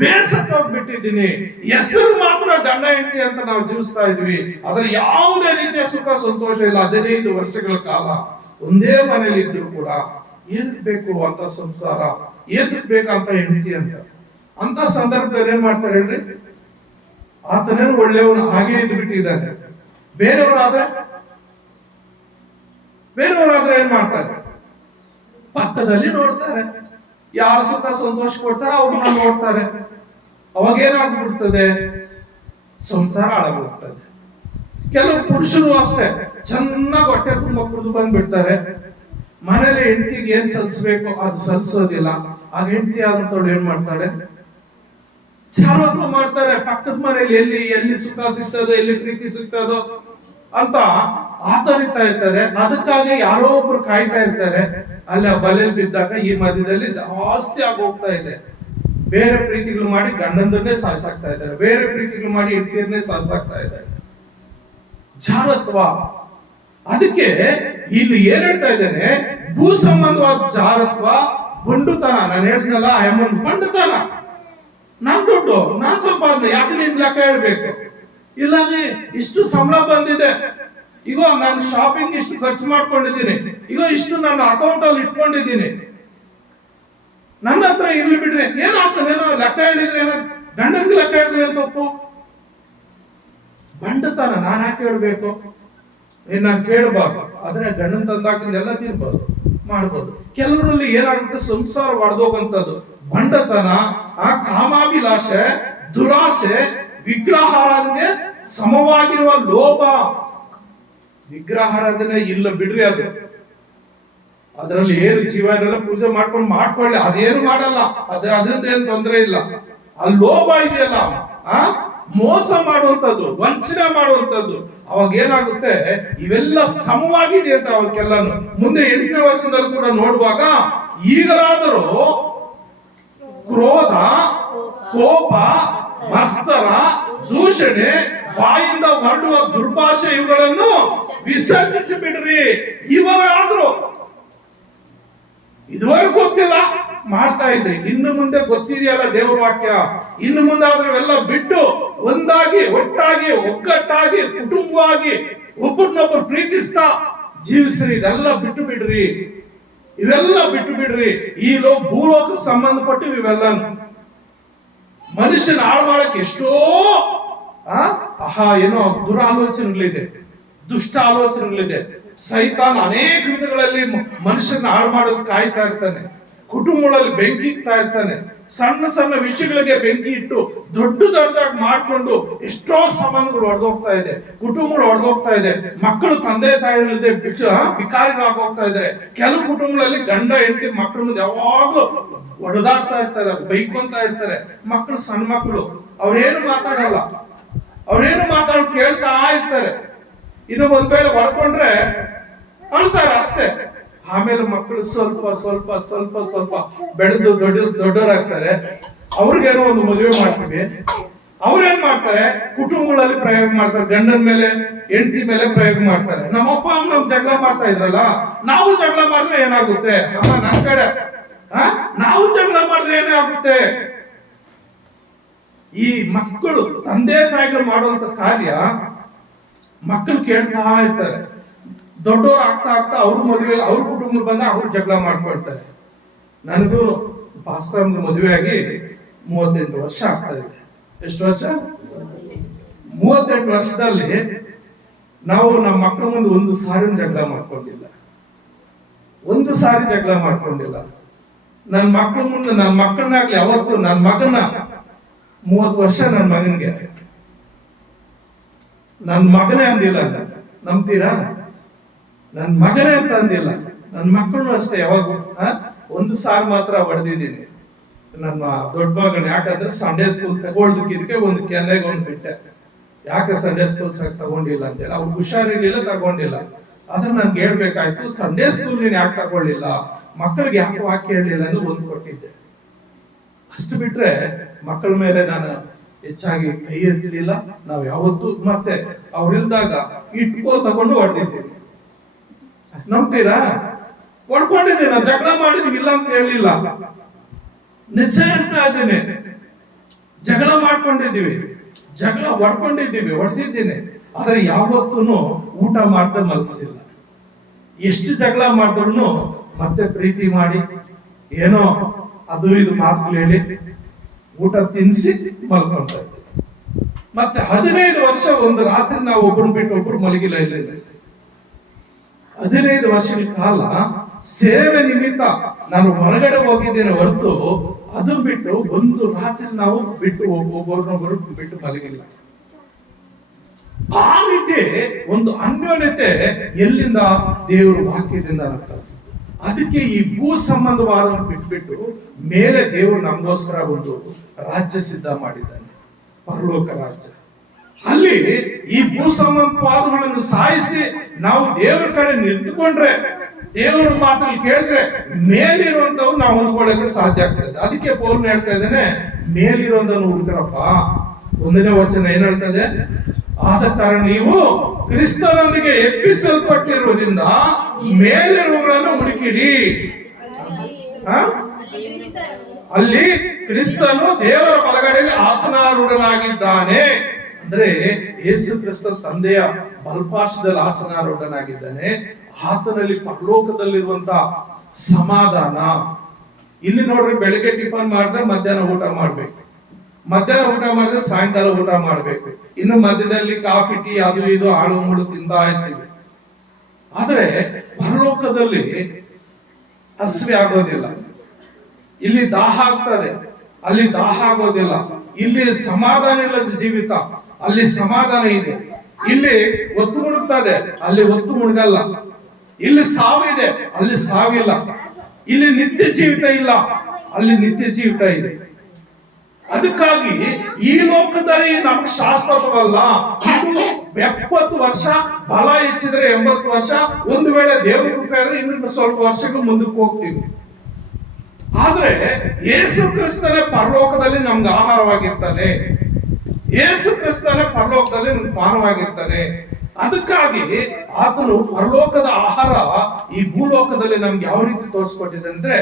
ಬೇಸತ್ತೋಗ್ಬಿಟ್ಟಿದ್ದೀನಿ. ಹೆಸರು ಮಾತ್ರ ಗಂಡ ಹೆಂಡತಿ ಅಂತ ನಾವು ಜೀವಿಸ್ತಾ ಇದ್ವಿ, ಆದ್ರೆ ಯಾವುದೇ ರೀತಿಯ ಸುಖ ಸಂತೋಷ ಇಲ್ಲ. 15 ವರ್ಷಗಳ ಕಾಲ ಒಂದೇ ಮನೇಲಿ ಇದ್ರು ಕೂಡ ಏನಕ್ಕೆ ಬೇಕು ಅಂತ ಸಂಸಾರ, ಏನಕ್ಕೆ ಬೇಕಂತ ಹೆಂಡತಿ ಅಂತ ಸಂದರ್ಭದಲ್ಲಿ ಏನ್ ಮಾಡ್ತಾರೆ ಹೇಳ್ರಿ? ಆತನೇನು ಒಳ್ಳೆಯವನು, ಹಾಗೆ ಇದ್ದು ಬಿಟ್ಟಿದ್ದಾನೆ. ಬೇರೆಯವರಾದ್ರೆ ಏನ್ ಮಾಡ್ತಾರೆ? ಪಕ್ಕದಲ್ಲಿ ನೋಡ್ತಾರೆ, ಯಾರು ಸುಖ ಸಂತೋಷ ಕೊಡ್ತಾರೆ ಅವ್ರನ್ನ ನೋಡ್ತಾರೆ. ಅವಾಗ ಏನಾಗ್ಬಿಡ್ತದೆ? ಸಂಸಾರ ಹಾಳಾಗೋಗ್ತದೆ. ಕೆಲವು ಪುರುಷರು ಅಷ್ಟೇ, ಚೆನ್ನಾಗಿ ಹೊಟ್ಟೆ ತುಂಬ ಕುಡಿದು ಬಂದ್ಬಿಡ್ತಾರೆ, ಮನೇಲಿ ಹೆಂಡತಿಗೆ ಏನ್ ಸಲ್ಸ್ಬೇಕು ಅದು ಸಲ್ಸೋದಿಲ್ಲ. ಆಗ ಹೆಂಡತಿ ಆದಂತವ್ಳು ಏನ್ ಮಾಡ್ತಾಳೆ? ಚಾರತ್ವ ಮಾಡ್ತಾರೆ. ಪಕ್ಕದ ಮನೇಲಿ ಎಲ್ಲಿ ಸುಖ ಸಿಗ್ತದೋ, ಎಲ್ಲಿ ಪ್ರೀತಿ ಸಿಗ್ತದೋ ಅಂತ ಆತರಿತಾ ಇರ್ತಾರೆ. ಅದಕ್ಕಾಗಿ ಯಾರೋ ಒಬ್ರು ಕಾಯ್ತಾ ಇರ್ತಾರೆ. ಅಲ್ಲಿ ಬಲೆಯಲ್ಲಿ ಬಿದ್ದಾಗ ಈ ಮಧ್ಯದಲ್ಲಿ ಜಾಸ್ತಿ ಆಗೋಗ್ತಾ ಇದೆ. ಬೇರೆ ಪ್ರೀತಿಗಳು ಮಾಡಿ ಗಂಡಂದನ್ನೇ ಸಾಯಿಸಾಕ್ತಾ ಇದ್ದಾರೆ, ಬೇರೆ ಪ್ರೀತಿಗಳು ಮಾಡಿ ಹೆಂಡತಿಯನ್ನೇ ಸಾಯಿಸಾಕ್ತಾ ಇದ್ದಾರೆ. ಜಾರತ್ವ. ಅದಕ್ಕೆ ಇಲ್ಲಿ ಏನ್ ಹೇಳ್ತಾ ಇದ್ದೇನೆ, ಭೂ ಸಂಬಂಧವಾದ ಜಾರತ್ವ, ಬಂಡುತನ. ನಾನು ಹೇಳಿದ್ನಲ್ಲ, ಬಂಡುತನ. ನನ್ ದುಡ್ಡು, ನಾನ್ ಸಂಪಾದನೆ, ಯಾಕೆ ನಿನ್ ಲೆಕ್ಕ ಹೇಳ್ಬೇಕು? ಇಲ್ಲಾಂದ್ರೆ ಇಷ್ಟು ಸಂಬಳ ಬಂದಿದೆ, ಈಗ ನಾನು ಶಾಪಿಂಗ್ ಇಷ್ಟು ಖರ್ಚು ಮಾಡ್ಕೊಂಡಿದ್ದೀನಿ, ಈಗ ಇಷ್ಟು ನನ್ನ ಅಕೌಂಟ್ ಅಲ್ಲಿ ಇಟ್ಕೊಂಡಿದ್ದೀನಿ, ನನ್ನ ಹತ್ರ ಇರ್ಲಿ ಬಿಡ್ರಿ, ಏನಾಗ್ತಾನೇನೋ ಲೆಕ್ಕ ಹೇಳಿದ್ರೆ ಏನೋ, ಗಂಡನ್ಗೆ ಲೆಕ್ಕ ಹೇಳಿದ್ರೆ ಏನ್ ತಪ್ಪು? ಬಂಡತನ. ನಾನು ಯಾಕೆ ಹೇಳ್ಬೇಕು? ನಾನು ಕೇಳಬಾರ್ದು. ಆದ್ರೆ ಗಂಡನ್ ತಂದಾಕಿದ್ದೆಲ್ಲ ತಿನ್ಬೋದು, ಮಾಡ್ಬೋದು. ಕೆಲವರಲ್ಲಿ ಏನಾಗುತ್ತೆ, ಸಂಸಾರ ಒಡೆದೋಗಂತದ್ದು ಬಂಡತನ, ಆ ಕಾಮಾಭಿಲಾಷೆ, ದುರಾಶೆ, ವಿಗ್ರಹಾರಾಧನೆ ಸಮವಾಗಿರುವ ಲೋಭ. ವಿಗ್ರಹಾರಾಧನೆ ಇಲ್ಲ ಬಿಡ್ರಿ, ಅದರಲ್ಲಿ ಏನು ಜೀವನೆಲ್ಲ ಪೂಜೆ ಮಾಡ್ಕೊಳ್ಳಿ, ಅದೇನು ಮಾಡಲ್ಲ, ಅದ್ರದ್ದು ಏನು ತೊಂದರೆ ಇಲ್ಲ. ಆ ಲೋಭ ಇದೆಯಲ್ಲ, ಮೋಸ ಮಾಡುವಂತದ್ದು, ವಂಚನೆ ಮಾಡುವಂತದ್ದು, ಅವಾಗ ಏನಾಗುತ್ತೆ, ಇವೆಲ್ಲ ಸಮವಾಗಿದೆ ಅಂತ ಅವಕ್ಕೆಲ್ಲಾನು. ಮುಂದೆ 8ನೇ ವಚನದಲ್ಲಿ ಕೂಡ ನೋಡುವಾಗ, ಈಗಲಾದರೂ ಕ್ರೋಧ, ಕೋಪ, ಮತ್ಸರ, ದೂಷಣೆ, ಬಾಯಿಂದ ಹೊರಡುವ ದುರ್ಭಾಷೆ ಇವುಗಳನ್ನು ವಿಸರ್ಜಿಸಿ ಬಿಡ್ರಿ. ಇವಾಗಾದ್ರೂ ಇದುವರೆಗೂ ಗೊತ್ತಿಲ್ಲ ಮಾಡ್ತಾ ಇದ್ರಿ, ಇನ್ನು ಮುಂದೆ ಗೊತ್ತಿದೆಯಲ್ಲ ದೇವರ ವಾಕ್ಯ, ಇನ್ನು ಮುಂದಾದ್ರೂ ಎಲ್ಲ ಬಿಟ್ಟು ಒಂದಾಗಿ ಒಟ್ಟಾಗಿ ಒಗ್ಗಟ್ಟಾಗಿ ಕುಟುಂಬವಾಗಿ ಒಬ್ಬರನ್ನೊಬ್ಬರು ಪ್ರೀತಿಸ್ತಾ ಜೀವಿಸ್ರಿ. ಇದೆಲ್ಲ ಬಿಟ್ಟು ಬಿಡ್ರಿ, ಇವೆಲ್ಲ ಬಿಟ್ಟು ಬಿಡ್ರಿ. ಈ ಭೂಲೋಕ ಸಂಬಂಧಪಟ್ಟು ಇವೆಲ್ಲ ಮನುಷ್ಯನ ಹಾಳು ಮಾಡಕ್ಕೆ ಎಷ್ಟೋ ಏನೋ ದುರಾಲೋಚನೆಗಳಿದೆ, ದುಷ್ಟ ಆಲೋಚನೆಗಳಿದೆ. ಸೈತಾನ ಅನೇಕ ವಿಧಗಳಲ್ಲಿ ಮನುಷ್ಯನ ಹಾಳು ಮಾಡೋದು ಕಾಯ್ತಾ ಇರ್ತಾನೆ. ಕುಟುಂಬಗಳಲ್ಲಿ ಬೆಂಕಿ ಇಡ್ತಾ ಇರ್ತಾನೆ. ಸಣ್ಣ ಸಣ್ಣ ವಿಷಯಗಳಿಗೆ ಬೆಂಕಿ ಇಟ್ಟು ದೊಡ್ಡ ದೊಡ್ಡದಾಗಿ ಮಾಡ್ಕೊಂಡು ಎಷ್ಟೋ ಸಂಬಂಧಗಳು ಹೊಡೆದೋಗ್ತಾ ಇದೆ, ಕುಟುಂಬಗಳು ಹೊಡೆದೋಗ್ತಾ ಇದೆ. ಮಕ್ಕಳು ತಂದೆ ತಾಯಿಗಳಿದೆ ಬಿಕಾರಿಗಳಾಗೋಗ್ತಾ ಇದ್ದಾರೆ. ಕೆಲವು ಕುಟುಂಬಗಳಲ್ಲಿ ಗಂಡ ಹೆಂಡತಿ ಮಕ್ಕಳ ಮುಂದೆ ಯಾವಾಗ್ಲೂ ಹೊಡೆದಾಡ್ತಾ ಇರ್ತಾರೆ, ಬೈಕೊಂತ ಇರ್ತಾರೆ. ಮಕ್ಕಳು ಸಣ್ಣ ಮಕ್ಕಳು ಅವ್ರೇನು ಮಾತಾಡಲ್ಲ, ಅವ್ರೇನು ಕೇಳ್ತಾ ಇರ್ತಾರೆ. ಇನ್ನು ಒಂದ್ ವೇಳೆ ಹೊಡ್ಕೊಂಡ್ರೆ ಅಳ್ತಾರೆ ಅಷ್ಟೇ. ಆಮೇಲೆ ಮಕ್ಕಳು ಸ್ವಲ್ಪ ಸ್ವಲ್ಪ ಸ್ವಲ್ಪ ಸ್ವಲ್ಪ ಬೆಳೆದು ದೊಡ್ಡವರಾಗ್ತಾರೆ. ಅವ್ರಿಗೇನೋ ಒಂದು ಮದುವೆ ಮಾಡ್ತೀವಿ, ಅವ್ರೇನ್ ಮಾಡ್ತಾರೆ, ಕುಟುಂಬಗಳಲ್ಲಿ ಪ್ರಯೋಗ ಮಾಡ್ತಾರೆ. ಗಂಡನ ಮೇಲೆ ಹೆಂಡತಿ ಮೇಲೆ ಪ್ರಯೋಗ ಮಾಡ್ತಾರೆ. ನಮ್ಮಪ್ಪ ಅಮ್ಮ ನಮ್ ಜಗಳ ಮಾಡ್ತಾ ಇದ್ರಲ್ಲ, ನಾವು ಜಗಳ ಮಾಡಿದ್ರೆ ಏನಾಗುತ್ತೆ? ಅಮ್ಮ ನನ್ ಕಡೆ ನಾವು ಜಗಳ ಮಾಡಿದ್ರೆ ಏನಾಗುತ್ತೆ? ಈ ಮಕ್ಕಳು ತಂದೆ ತಾಯಿಗಳು ಮಾಡುವಂತ ಕಾರ್ಯ ಮಕ್ಕಳು ಕೇಳ್ತಾ ಇರ್ತಾರೆ. ದೊಡ್ಡವ್ರು ಆಗ್ತಾ ಆಗ್ತಾ ಅವ್ರ ಮದುವೆ ಅವ್ರ ಕುಟುಂಬ ಬಂದ ಅವ್ರು ಜಗಳ ಮಾಡ್ಕೊಳ್ತಾರೆ. ನನಗೂ ಭಾಸ್ಕರ್ ಮದುವೆ ಆಗಿ 38 ವರ್ಷ ಆಗ್ತಾ ಇದೆ. ಎಷ್ಟು ವರ್ಷ? 38 ವರ್ಷದಲ್ಲಿ ನಾವು ನಮ್ಮ ಮಕ್ಕಳ ಮುಂದೆ ಒಂದು ಸಾರಿ ಜಗಳ ಮಾಡ್ಕೊಂಡಿಲ್ಲ, ಒಂದು ಸಾರಿ ಜಗಳ ಮಾಡ್ಕೊಂಡಿಲ್ಲ. ನನ್ನ ಮಕ್ಕಳ ಮುಂದೆ ನನ್ನ ಮಕ್ಕಳನ್ನಾಗ್ಲಿ ಯಾವತ್ತು ನನ್ನ ಮಗನ 30 ವರ್ಷ ನನ್ನ ಮಗನಿಗೆ ನನ್ನ ಮಗನೇ ಅಂದಿಲ್ಲ. ನಂಬ್ತೀರಾ? ನನ್ನ ಮಗನೇ ಅಂತ ಅಂದಿಲ್ಲ. ನನ್ನ ಮಕ್ಕಳು ಅಷ್ಟೇ ಯಾವಾಗ ಒಂದು ಸಾರಿ ಮಾತ್ರ ಹೊಡೆದಿದ್ದೀನಿ ನನ್ನ ದೊಡ್ಡ ಮಗನ. ಯಾಕಂದ್ರೆ ಸಂಡೇ ಸ್ಕೂಲ್ ತಗೊಳ್ದಕ್ಕೆ ಒಂದು ಕೆನ್ನೆಗೆ ಒಂದು ಬಿಟ್ಟೆ. ಯಾಕೆ ಸಂಡೇ ಸ್ಕೂಲ್ ತಗೊಂಡಿಲ್ಲ ಅಂತೇಳಿ, ಅವ್ರು ಹುಷಾರಿರ್ಲಿಲ್ಲ, ತಗೊಂಡಿಲ್ಲ. ಆದ್ರೆ ನನ್ಗೆ ಹೇಳ್ಬೇಕಾಯ್ತು, ಸಂಡೇ ಸ್ಕೂಲ್ ನೀನ್ ಯಾಕೆ ತಗೊಳ್ಳಿಲ್ಲ, ಮಕ್ಕಳಿಗೆ ಯಾಕೆ ವಾಕ್ಯ ಹೇಳಲಿಲ್ಲ ಅಂತ ಒಂದು ಕೊಟ್ಟಿದ್ದೆ. ಅಷ್ಟು ಬಿಟ್ರೆ ಮಕ್ಕಳ ಮೇಲೆ ನಾನು ಹೆಚ್ಚಾಗಿ ಕೈ ಎತ್ತಲಿಲ್ಲ. ನಾವು ಯಾವತ್ತೂ ಮತ್ತೆ ಅವ್ರಿಲ್ದಾಗ ತಗೊಂಡು ಹೊಡೆದಿದ್ದೀವಿ. ನಂಬ್ತೀರಾ? ಹೊಡ್ಕೊಂಡಿದ್ದೀನಿ, ನಾನು ಜಗಳ ಮಾಡಿದೀವಿ, ಇಲ್ಲ ಅಂತ ಹೇಳಿಲ್ಲ, ನಿಜ ಹೇಳ್ತಾ ಇದ್ದೇನೆ. ಜಗಳ ಮಾಡ್ಕೊಂಡಿದ್ದೀವಿ, ಜಗಳ ಹೊಡೆದಿದ್ದೀನಿ. ಆದ್ರೆ ಯಾವತ್ತೂ ಊಟ ಮಾಡ್ದೆ ಮಲಗಿಸಿಲ್ಲ. ಎಷ್ಟು ಜಗಳ ಮಾಡಿದ್ರು ಮತ್ತೆ ಪ್ರೀತಿ ಮಾಡಿ ಏನೋ ಅದು ಇದು ಮಾತುಗಳು ಹೇಳಿ ಊಟ ತಿನ್ನಿಸಿ ಮಲ್ಕೊಂತ ಇದ್ದೆ. ಮತ್ತೆ 15 ವರ್ಷ ಒಂದು ರಾತ್ರಿ ನಾವು ಒಬ್ಬರು ಬಿಟ್ಟು ಒಬ್ರು ಮಲಗಿಲ್ಲ. ಇಲ್ಲ 15 ವರ್ಷಗಳ ಕಾಲ ಸೇವೆ ನಿಮಿತ್ತ ನಾನು ಹೊರಗಡೆ ಹೋಗಿದ್ದೇನೆ ಹೊರತು ಅದನ್ನ ಬಿಟ್ಟು ಒಂದು ರಾತ್ರಿ ನಾವು ಬಿಟ್ಟು ಒಬ್ಬರನ್ನೊಬ್ಬರು ಬಿಟ್ಟು ಮಲಗಿಲ್ಲ. ಆ ರೀತಿ ಒಂದು ಅನ್ಯೋನ್ಯತೆ ಎಲ್ಲಿಂದ? ದೇವರ ವಾಕ್ಯದಿಂದ ಆಗ್ತದೆ. ಅದಕ್ಕೆ ಈ ಭೂ ಸಂಬಂಧವಾದ ಬಿಟ್ಬಿಟ್ಟು ಮೇಲೆ ದೇವರು ನಮಗೋಸ್ಕರ ಒಂದು ರಾಜ್ಯ ಸಿದ್ಧ ಮಾಡಿದ್ದಾನೆ, ಪರಲೋಕ ರಾಜ್ಯ. ಅಲ್ಲಿ ಈ ಭೂ ಸಂಬಂಧವಾದಗಳನ್ನು ಸಾಯಿಸಿ ನಾವು ದೇವರ ಕಡೆ ನಿಂತುಕೊಂಡ್ರೆ, ದೇವರ ಮಾತನ್ನು ಕೇಳಿದ್ರೆ ಮೇಲಿರುವಂತವು ನಾವು ಹೊಂದ್ಕೊಳ್ಳಕ್ಕೆ ಸಾಧ್ಯ ಆಗ್ತದೆ. ಅದಕ್ಕೆ ಪೌಲ್ ಹೇಳ್ತಾ ಇದ್ದೇನೆ, ಮೇಲಿರುವಂತನ್ನು ಹುಡುಕರಪ್ಪ. 1ನೇ ವಚನ ಏನ್ ಹೇಳ್ತದೆ? ಆದ ಕಾರಣ ನೀವು ಕ್ರಿಸ್ತನೊಂದಿಗೆ ಎಬ್ಬಿಸಲ್ಪಟ್ಟಿರುವುದರಿಂದ ಮೇಲಿರುವುಗಳನ್ನು ಹುಡುಕಿರಿ. ಅಲ್ಲಿ ಕ್ರಿಸ್ತನು ದೇವರ ಬಲಗಡೆಯಲ್ಲಿ ಆಸನಾರೂಢನಾಗಿದ್ದಾನೆ. ಅಂದ್ರೆ ಯೇಸು ಕ್ರಿಸ್ತ ತಂದೆಯ ಬಲಪಾರ್ಶ್ವದಲ್ಲಿ ಆಸನಾರೂಢನಾಗಿದ್ದಾನೆ. ಆತನಲ್ಲಿ ಪರಲೋಕದಲ್ಲಿರುವಂತ ಸಮಾಧಾನ. ಇಲ್ಲಿ ನೋಡ್ರಿ, ಬೆಳಗ್ಗೆ ಟಿಫನ್ ಮಾಡಿದ್ರೆ ಮಧ್ಯಾಹ್ನ ಊಟ ಮಾಡ್ಬೇಕು, ಮಧ್ಯಾಹ್ನ ಊಟ ಮಾಡಿದ್ರೆ ಸಾಯಂಕಾಲ ಊಟ ಮಾಡ್ಬೇಕು. ಇನ್ನು ಮಧ್ಯದಲ್ಲಿ ಕಾಫಿ ಟೀ ಅದು ಇದು ಆಳು ಮುಳು ತಿಂತಾ ಇರ್ತೀವಿ. ಆದ್ರೆ ಪರಲೋಕದಲ್ಲಿ ಹಸಿವೆ ಆಗೋದಿಲ್ಲ. ಇಲ್ಲಿ ದಾಹ ಆಗ್ತದೆ, ಅಲ್ಲಿ ದಾಹ ಆಗೋದಿಲ್ಲ. ಇಲ್ಲಿ ಸಮಾಧಾನ ಇಲ್ಲದ ಜೀವಿತ, ಅಲ್ಲಿ ಸಮಾಧಾನ ಇದೆ. ಇಲ್ಲಿ ಒತ್ತು ಮುಳುಗ್ತದೆ, ಅಲ್ಲಿ ಒತ್ತು ಮುಳುಗಲ್ಲ. ಇಲ್ಲಿ ಸಾವಿದೆ, ಅಲ್ಲಿ ಸಾವಿಲ್ಲ. ಇಲ್ಲಿ ನಿತ್ಯ ಜೀವಿತ ಇಲ್ಲ, ಅಲ್ಲಿ ನಿತ್ಯ ಜೀವಿತ ಇದೆ. ಅದಕ್ಕಾಗಿ ಈ ಲೋಕದಲ್ಲಿ ನಮ್ಗೆ ಶಾಶ್ವತವಲ್ಲ. ಇದು 70 ವರ್ಷ, ಬಲ ಹೆಚ್ಚಿದ್ರೆ 80 ವರ್ಷ, ಒಂದು ವೇಳೆ ದೇವರ ಕೃಪೆ ಆದ್ರೆ ಇನ್ನು ಸ್ವಲ್ಪ ವರ್ಷಗಳು ಮುಂದಕ್ಕೆ ಹೋಗ್ತೀವಿ. ಆದ್ರೆ ಯೇಸು ಕ್ರಿಸ್ತನೇ ಪರಲೋಕದಲ್ಲಿ ನಮ್ಗೆ ಆಹಾರವಾಗಿರ್ತಾನೆ. ಯೇಸು ಕ್ರಿಸ್ತನೇ ಪರಲೋಕದಲ್ಲಿ ನಮ್ಗೆ ಪಾನವಾಗಿರ್ತಾನೆ. ಅದಕ್ಕಾಗಿ ಆತನು ಪರಲೋಕದ ಆಹಾರ ಈ ಭೂಲೋಕದಲ್ಲಿ ನಮ್ಗೆ ಯಾವ ರೀತಿ ತೋರಿಸ್ಕೊಟ್ಟಿದೆ ಅಂದ್ರೆ,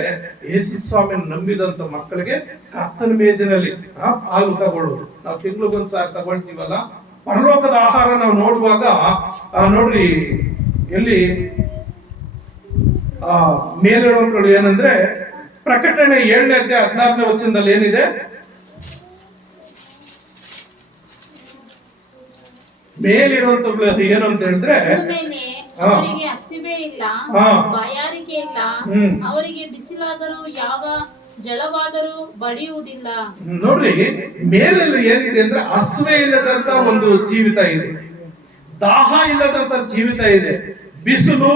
ಯೇಸು ಸ್ವಾಮಿ ನಂಬಿದಂತ ಮಕ್ಕಳಿಗೆ ಕರ್ತನ ಮೇಜಿನಲ್ಲಿ ಹಾಲು ತಗೊಳ್ಳೋದು. ನಾವು ತಿಂಗಳಿಗೊಂದ್ಸಾರಿ ತಗೊಳ್ತೀವಲ್ಲ, ಪರಲೋಕದ ಆಹಾರ ನಾವು ನೋಡುವಾಗ ನೋಡ್ರಿ ಎಲ್ಲಿ ಮೇಲಿರುವಂತಗಳು ಏನಂದ್ರೆ, ಪ್ರಕಟಣೆ 7ನೇ ಅಧ್ಯಾಯ 16ನೇ ವಚನದಲ್ಲಿ ಏನಿದೆ, ಮೇಲಿರುವಂತಗಳು ಏನು ಅಂತ ಹೇಳಿದ್ರೆ, ಅವರಿಗೆ ಹಸಿವೆ ಇಲ್ಲ, ಬಾಯಾರಿಕೆ ಇಲ್ಲ, ಅವರಿಗೆ ಬಿಸಿಲಾದರೂ ಯಾವ ಜಲವಾದರೂ ಬಡಿಯುವುದಿಲ್ಲ. ನೋಡ್ರಿ, ಮೇಲೆಲ್ಲ ಏನಿದೆ ಅಂದ್ರೆ ಹಸಿವೆ ಇಲ್ಲದಂತ ಒಂದು ಜೀವಿತ ಇದೆ, ದಾಹ ಇಲ್ಲದಂತ ಜೀವಿತ ಇದೆ. ಬಿಸಿಲು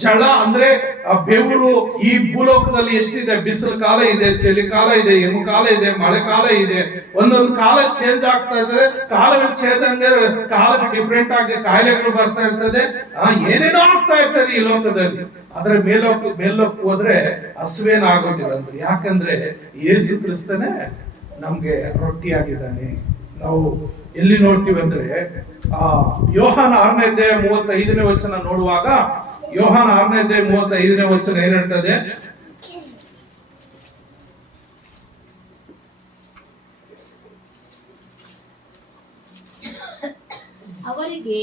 ಜಳ ಅಂದ್ರೆ ಆ ಬೆವರು ಈ ಭೂಲೋಕದಲ್ಲಿ ಎಷ್ಟಿದೆ, ಬಿಸಿಲು ಕಾಲ ಇದೆ, ಚಳಿಕಾಲ ಇದೆ, ಹಿಮಕಾಲ ಇದೆ, ಮಳೆಕಾಲ ಇದೆ. ಒಂದೊಂದು ಕಾಲ ಚೇಂಜ್ ಆಗ್ತಾ ಇದೆ. ಕಾಲಗಳು ಚೇಂಜ್ ಅಂದ್ರೆ ಕಾಲಕ್ಕೆ ಡಿಫ್ರೆಂಟ್ ಆಗಿ ಕಾಯಿಲೆಗಳು ಬರ್ತಾ ಇರ್ತದೆ, ಏನೇನೋ ಆಗ್ತಾ ಇರ್ತದೆ ಈ ಲೋಕದಲ್ಲಿ. ಆದ್ರೆ ಮೇಲೋಕ್ ಹೋದ್ರೆ ಹಸುವೇನ ಆಗೋದಿಲ್ಲ ಅಂತ. ಯಾಕಂದ್ರೆ ಯೇಸು ಕ್ರಿಸ್ತನೇ ನಮ್ಗೆ ರೊಟ್ಟಿಯಾಗಿದ್ದಾನೆ. ನಾವು ಎಲ್ಲಿ ನೋಡ್ತೀವಿ ಅಂದ್ರೆ ಯೋಹಾನ 6ನೇ ಅಧ್ಯಾಯ 35ನೇ ವಚನ ನೋಡುವಾಗ, ಯೋಹಾನ 6ನೇ ಅಧ್ಯಾಯ 35ನೇ ವಚನ ಏನ್ ಹೇಳ್ತದೆ, ಅವರಿಗೆ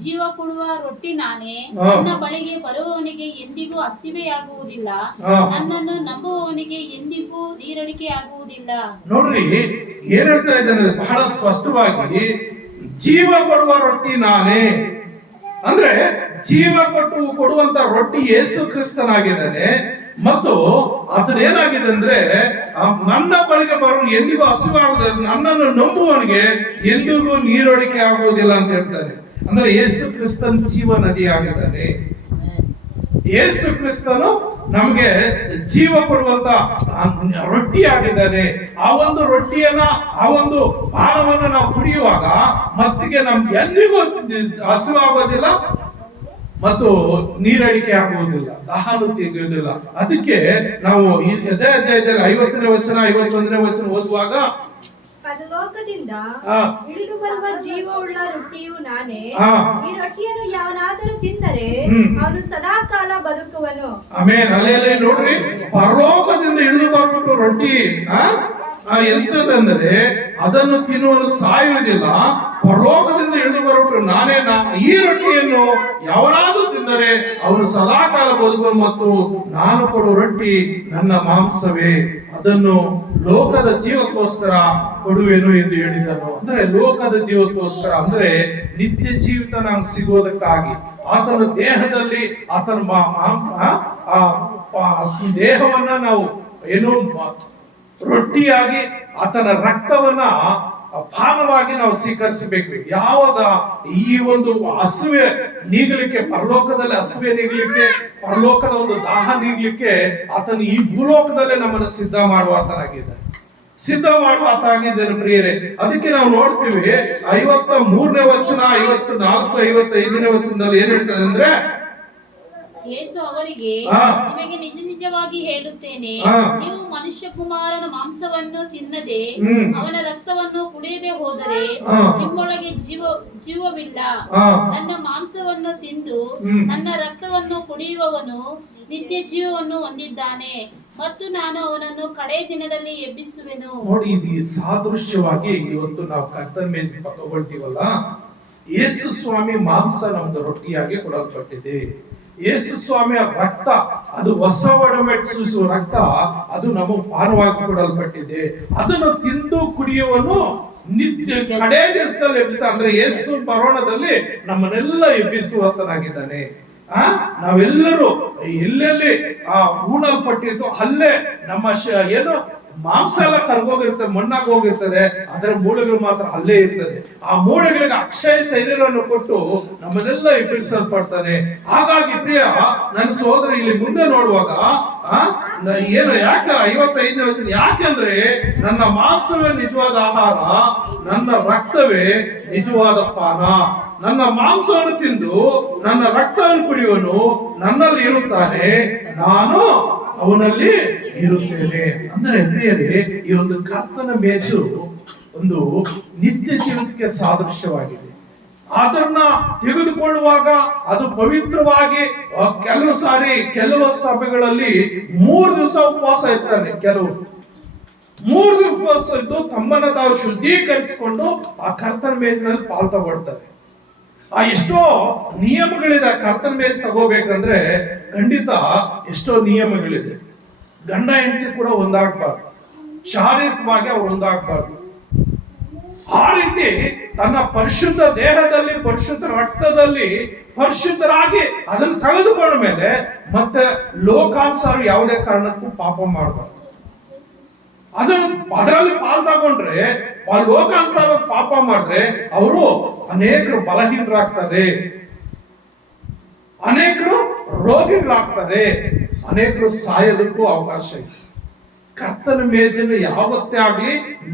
ಜೀವ ಕೊಡುವ ರೊಟ್ಟಿ ನಾನೇ, ನನ್ನ ಬಳಿಗೆ ಬರುವವನಿಗೆ ಎಂದಿಗೂ ಹಸಿವೆಯಾಗುವುದಿಲ್ಲ, ನನ್ನನ್ನು ನಂಬುವವನಿಗೆ ಎಂದಿಗೂ ನೀರಡಿಕೆ ಆಗುವುದಿಲ್ಲ. ನೋಡ್ರಿ ಏನ್ ಹೇಳ್ತಾ ಇದ್ದಾನೆ ಬಹಳ ಸ್ಪಷ್ಟವಾಗಿ, ಜೀವ ಕೊಡುವ ರೊಟ್ಟಿ ನಾನೇ. ಅಂದ್ರೆ ಜೀವ ಕೊಡುವಂತ ರೊಟ್ಟಿ ಯೇಸು ಕ್ರಿಸ್ತನಾಗಿದ್ದಾನೆ. ಮತ್ತು ಅದನ್ನೇನಾಗಿದೆ ಅಂದ್ರೆ, ನನ್ನ ಬಳಿಗೆ ಬರುವ ಎಂದಿಗೂ ಹಸಿವಾಗುವುದಿಲ್ಲ, ನನ್ನನ್ನು ನಂಬುವವನಿಗೆ ಎಂದಿಗೂ ನೀರೊಡಿಕೆ ಆಗುವುದಿಲ್ಲ ಅಂತ ಹೇಳ್ತಾನೆ. ಅಂದ್ರೆ ಯೇಸು ಕ್ರಿಸ್ತನ್ ಜೀವ ನದಿ ಆಗಿದ್ದಾನೆ. ಯೇಸು ಕ್ರಿಸ್ತನು ನಮ್ಗೆ ಜೀವ ಕೊಡುವಂತ ರೊಟ್ಟಿ ಆಗಿದ್ದಾನೆ. ಆ ಒಂದು ರೊಟ್ಟಿಯನ್ನ, ಆ ಒಂದು ಪಾನವನ್ನ ನಾವು ಕುಡಿಯುವಾಗ ಮತ್ತಿಗೆ ನಮ್ಗೆ ಎಂದಿಗೂ ಹಸಿವಾಗೋದಿಲ್ಲ ಮತ್ತು ನೀರಡಿಕೆ ಆಗುವುದಿಲ್ಲ, ದಾಹನು ತೆಗೆಯುವುದಿಲ್ಲ. ಅದಕ್ಕೆ ನಾವು ಅದೇ ಅಧ್ಯಾಯದಲ್ಲಿ 50ನೇ ವಚನ 51ನೇ ವಚನ ಓದುವಾಗ, ಪರಲೋಕದಿಂದ ಇಳಿದು ಬರುವ ಜೀವವುಳ್ಳ ರೊಟ್ಟಿಯು ನಾನೇ, ಈ ರೊಟ್ಟಿಯನ್ನು ಯಾವನಾದರೂ ತಿಂದರೆ ಅವನು ಸದಾ ಕಾಲ ಬದುಕುವನು. ಆಮೇನ್. ಅಲ್ಲೇ ನೋಡ್ರಿ, ಪರಲೋಕದಿಂದ ಇಳಿದು ಬರ್ಬಿಟ್ಟು ರೊಟ್ಟಿ ಎಂತದಂದ್ರೆ ಅದನ್ನು ತಿನ್ನುವನು ಸಾಯುವುದಿಲ್ಲ, ಪರಲೋಕದಿಂದ ಇಳಿದು ಬರಬಿಟ್ಟು ನಾನೇ, ಈ ರೊಟ್ಟಿಯನ್ನು ಯಾವನಾದರೂ ತಿಂದರೆ ಅವನು ಸದಾಕಾಲ ಬದುಕುವನು ಮತ್ತು ನಾನು ಕೊಡುವ ರೊಟ್ಟಿ ನನ್ನ ಮಾಂಸವೇ, ಅದನ್ನು ಲೋಕದ ಜೀವಕ್ಕೋಸ್ಕರ ಕೊಡುವೆನು ಎಂದು ಹೇಳಿದನು. ಅಂದ್ರೆ ಲೋಕದ ಜೀವಕ್ಕೋಸ್ಕರ ಅಂದ್ರೆ ನಿತ್ಯ ಜೀವಿತ ನಮ್ಗೆ ಸಿಗೋದಕ್ಕಾಗಿ ಆತನ ದೇಹದಲ್ಲಿ ಆತನ ದೇಹವನ್ನ ನಾವು ಏನು ರೊಟ್ಟಿಯಾಗಿ ಆತನ ರಕ್ತವನ್ನ ಪಾನವಾಗಿ ನಾವು ಸ್ವೀಕರಿಸಬೇಕು. ಯಾವಾಗ ಈ ಒಂದು ಹಸುವೆ ನೀಗಲಿಕ್ಕೆ, ಪರಲೋಕದಲ್ಲಿ ಹಸುವೆ ನೀಗಲಿಕ್ಕೆ, ಪರಲೋಕದ ಒಂದು ದಾಹ ನೀಗಲಿಕ್ಕೆ ಆತನು ಈ ಭೂಲೋಕದಲ್ಲೇ ನಮ್ಮನ್ನು ಸಿದ್ಧ ಮಾಡುವ ಆತನಾಗಿದ್ದಾನೆ, ಸಿದ್ಧ ಮಾಡುವ ಆತ ಆಗಿದ್ದಾನೆ ಪ್ರಿಯರೇ. ಅದಕ್ಕೆ ನಾವು ನೋಡ್ತೀವಿ 53ನೇ ವಚನ, 54, 55ನೇ ವಚನದಲ್ಲಿ ಏನ್ ಹೇಳ್ತದೆ ಅಂದ್ರೆ, ಯೇಸು ಅವರಿಗೆ, ನಿಮಗೆ ನಿಜ ನಿಜವಾಗಿ ಹೇಳುತ್ತೇನೆ, ನೀವು ಮನುಷ್ಯ ಕುಮಾರನ ಮಾಂಸವನ್ನು ತಿನ್ನದೆ ಅವನ ರಕ್ತವನ್ನು ಕುಡಿಯದೆ ಹೋದರೆ ನಿಮ್ಮೊಳಗೆ ಜೀವವಿಲ್ಲ. ನನ್ನ ಮಾಂಸವನ್ನು ತಿಂದು ನನ್ನ ರಕ್ತವನ್ನು ಕುಡಿಯುವವನು ನಿತ್ಯ ಜೀವವನ್ನು ಹೊಂದಿದ್ದಾನೆ ಮತ್ತು ನಾನು ಅವನನ್ನು ಕಡೆ ದಿನದಲ್ಲಿ ಎಬ್ಬಿಸುವೆನು. ನೋಡಿ, ಇದು ಸಾದೃಶ್ಯವಾಗಿ ಇವತ್ತು ನಾವು ಕರ್ತನ ಮೇಲೆ ತಗೊಳ್ತೀವಲ್ಲ, ಯೇಸು ಸ್ವಾಮಿ ಮಾಂಸ ನಮ್ದು ರೊಟ್ಟಿಯಾಗಿ ಕೊಡಲ್ಪಟ್ಟಿದೆ. ಯೇಸು ಸ್ವಾಮಿಯ ರಕ್ತ, ಅದು ಹೊಸ ಒಡಂಬಡಿಕೆ ಸೂಚಿಸುವ ರಕ್ತ, ಅದು ನಮಗೆ ಪಾನವಾಗಿ ಕೊಡಲ್ಪಟ್ಟಿದೆ. ಅದನ್ನು ತಿಂದು ಕುಡಿಯುವನು ನಿತ್ಯ ಕಡೆ ದಿವಸದಲ್ಲಿ ಎಬ್ಬಿಸ್ತಾ, ಅಂದ್ರೆ ಯೇಸು ಬರೋಣದಲ್ಲಿ ನಮ್ಮನ್ನೆಲ್ಲ ಎಬ್ಬಿಸುವಂತನಾಗಿದ್ದಾನೆ. ನಾವೆಲ್ಲರೂ ಎಲ್ಲೆಲ್ಲಿ ಹೂಣಲ್ಪಟ್ಟಿರ್ತೋ ಅಲ್ಲೇ ನಮ್ಮ ಏನು ಮಾಂಸ ಎಲ್ಲ ಕರ್ಗೋಗಿರ್ತದೆ, ಮಣ್ಣಾಗಿ ಹೋಗಿರ್ತದೆ, ಅದರ ಮೂಳೆಗಳು ಮಾತ್ರ ಅಲ್ಲೇ ಇರ್ತದೆ. ಆ ಮೂಳೆಗಳಿಗೆ ಅಕ್ಷಯ ಶರೀರವನ್ನು ಕೊಟ್ಟು ನಮ್ಮನ್ನೆಲ್ಲ ಎಬ್ಬಿಸಲ್ಪಡ್ತಾನೆ. ಹಾಗಾಗಿ ಪ್ರಿಯ ನನ್ನ ಸಹೋದರ, ಇಲ್ಲಿ ಮುಂದೆ ನೋಡುವಾಗ ಏನು ಯಾಕೆ 55ನೇ ವಚನ, ಯಾಕೆಂದ್ರೆ ನನ್ನ ಮಾಂಸವೇ ನಿಜವಾದ ಆಹಾರ, ನನ್ನ ರಕ್ತವೇ ನಿಜವಾದ ಪಾನ. ನನ್ನ ಮಾಂಸವನ್ನು ತಿಂದು ನನ್ನ ರಕ್ತವನ್ನು ಕುಡಿಯುವನು ನನ್ನಲ್ಲಿ ಇರುತ್ತಾನೆ, ನಾನು ಅವನಲ್ಲಿ ಇರುತ್ತೇನೆ. ಅಂದ್ರೆ ಪ್ರಿಯರೇ, ಈ ಒಂದು ಕರ್ತನ ಮೇಜು ಒಂದು ನಿತ್ಯ ಜೀವನಕ್ಕೆ ಸಾದೃಶ್ಯವಾಗಿದೆ. ಅದನ್ನ ತೆಗೆದುಕೊಳ್ಳುವಾಗ ಅದು ಪವಿತ್ರವಾಗಿ, ಕೆಲವು ಸಭೆಗಳಲ್ಲಿ 3 ದಿವಸ ಉಪವಾಸ ಇರ್ತಾರೆ. ಕೆಲವರು 3 ದಿವಸ ಉಪವಾಸ ಇದ್ದು ತಮ್ಮನ್ನ ತಾವು ಶುದ್ಧೀಕರಿಸಿಕೊಂಡು ಆ ಕರ್ತನ ಮೇಜಿನಲ್ಲಿ ಪಾಲ್ ತಗೊಳ್ತಾರೆ. ಆ ಎಷ್ಟೋ ನಿಯಮಗಳಿದೆ. ಕರ್ತನ ಮೇಜ್ ತಗೋಬೇಕಂದ್ರೆ ಖಂಡಿತ ಎಷ್ಟೋ ನಿಯಮಗಳಿದೆ. ಗಂಡ ಹೆಂಡತಿ ಕೂಡ ಒಂದಾಗಬಾರ್ದು, ಶಾರೀರಿಕವಾಗಿ ಅವ್ರು ಒಂದಾಗಬಾರ್ದು. ಆ ರೀತಿ ತನ್ನ ಪರಿಶುದ್ಧ ದೇಹದಲ್ಲಿ, ಪರಿಶುದ್ಧ ರಕ್ತದಲ್ಲಿ ಪರಿಶುದ್ಧರಾಗಿ ಅದನ್ನು ತೆಗೆದುಕೊಂಡ ಮೇಲೆ ಮತ್ತೆ ಲೋಕಾನುಸಾರ ಯಾವುದೇ ಕಾರಣಕ್ಕೂ ಪಾಪ ಮಾಡಬಾರ್ದು. ಅದರಲ್ಲಿ ಪಾಲ್ ತಗೊಂಡ್ರೆ, ಲೋಕಾನುಸಾರ ಪಾಪ ಮಾಡಿದ್ರೆ ಅವರು ಅನೇಕರು ಬಲಹೀನರಾಗ್ತಾರೆ, ಅನೇಕರು ರೋಗಿಗಳಾಗ್ತಾರೆ, ಅನೇಕರು ಸಾಯೋದಕ್ಕೂ ಅವಕಾಶ ಇದೆ. ಕರ್ತನ ಮೇಜನ್ನು ಯಾವತ್ತೇ ಆಗ್ಲಿ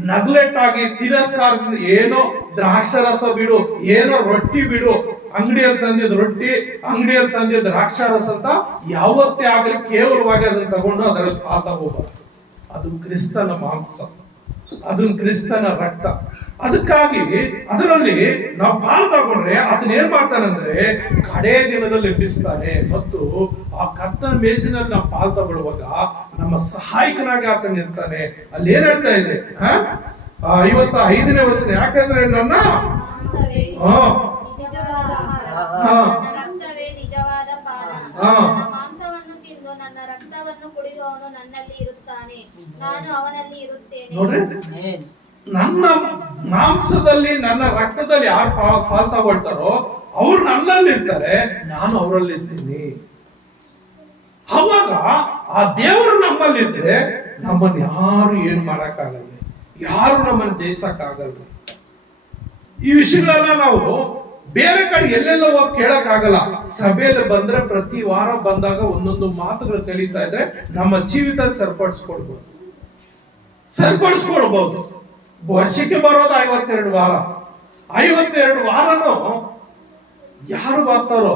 ನಗ್ಲೆಕ್ಟ್ ಆಗಿ, ತಿರಸ್ಕಾರದಿಂದ, ಏನೋ ದ್ರಾಕ್ಷಾರಸ ಬಿಡು, ಏನೋ ರೊಟ್ಟಿ ಬಿಡು, ಅಂಗಡಿಯಲ್ಲಿ ತಂದಿದ್ ರೊಟ್ಟಿ, ಅಂಗಡಿಯಲ್ಲಿ ತಂದಿದ್ ದ್ರಾಕ್ಷಾರಸ ಅಂತ ಯಾವತ್ತೇ ಆಗ್ಲಿ ಕೇವಲವಾಗಿ ಅದನ್ನ ತಗೊಂಡು ಅದರಲ್ಲಿ ಪಾಲ್ ತಗೋಬಾರ್ದು. ಅದು ಕ್ರಿಸ್ತನ ಮಾಂಸ, ಅದು ಕ್ರಿಸ್ತನ ರಕ್ತ. ಅದಕ್ಕಾಗಿ ಅದರಲ್ಲಿ ನಾವು ಪಾಲು ತಗೊಂಡ್ರೆ ಅದನ್ನ ಏನ್ ಮಾಡ್ತಾನಂದ್ರೆ ಕಡೇ ದಿನದಲ್ಲಿ ಎಬ್ಬಿಸ್ತಾನೆ. ಮತ್ತು ಆ ಕರ್ತನ ಮೇಜಿನಲ್ಲಿ ನಾವು ಪಾಲು ತಗೊಳ್ಳುವಾಗ ನಮ್ಮ ಸಹಾಯಕನಾಗಿ ಆತನ ಇರ್ತಾನೆ. ಅಲ್ಲಿ ಏನ್ ಹೇಳ್ತಾ ಇದೆ 55ನೇ ವಚನ, ಯಾಕಂದ್ರೆ ನನ್ನ ನಿಜವಾದ ಪಾನ, ಮಾಂಸವನ್ನು ತಿಂದು ನನ್ನ ರಕ್ತವನ್ನು ಕುಡಿಯುವವನು ನನ್ನಲ್ಲಿ ಇರುತ್ತಾನೆ, ನಾನು ಅವನಲ್ಲಿ ಇರುತ್ತೇನೆ. ನೋಡ್ರಿ, ನನ್ನ ಮಾಂಸದಲ್ಲಿ ನನ್ನ ರಕ್ತದಲ್ಲಿ ಯಾರು ಪಾಲ್ ತಗೊಳ್ತಾರೋ ಅವ್ರು ನನ್ನಲ್ಲಿ ಇರ್ತಾರೆ, ನಾನು ಅವರಲ್ಲಿ ಇರ್ತೀನಿ. ಅವಾಗ ಆ ದೇವರು ನಮ್ಮಲ್ಲಿದ್ರೆ ನಮ್ಮನ್ನು ಯಾರು ಏನು ಮಾಡಕ್ಕಾಗಲ್ಲ, ಯಾರು ನಮ್ಮನ್ನು ಜಯಿಸಕ್ಕಾಗಲ್ಲ. ಈ ವಿಷಯಗಳನ್ನ ನಾವು ಬೇರೆ ಕಡೆ ಎಲ್ಲೆಲ್ಲ ಹೋಗಿ ಕೇಳಕ್ ಆಗಲ್ಲ. ಸಭೆಯಲ್ಲಿ ಬಂದ್ರೆ ಪ್ರತಿ ವಾರ ಬಂದಾಗ ಒಂದೊಂದು ಮಾತುಗಳು ಕಲಿತಾ ಇದ್ರೆ ನಮ್ಮ ಜೀವಿತ ಸರಿಪಡಿಸ್ಕೊಳ್ಬಹುದು. ವರ್ಷಕ್ಕೆ ಬರೋದು 52 ವಾರ. 52 ವಾರನು ಯಾರು ಬರ್ತಾರೋ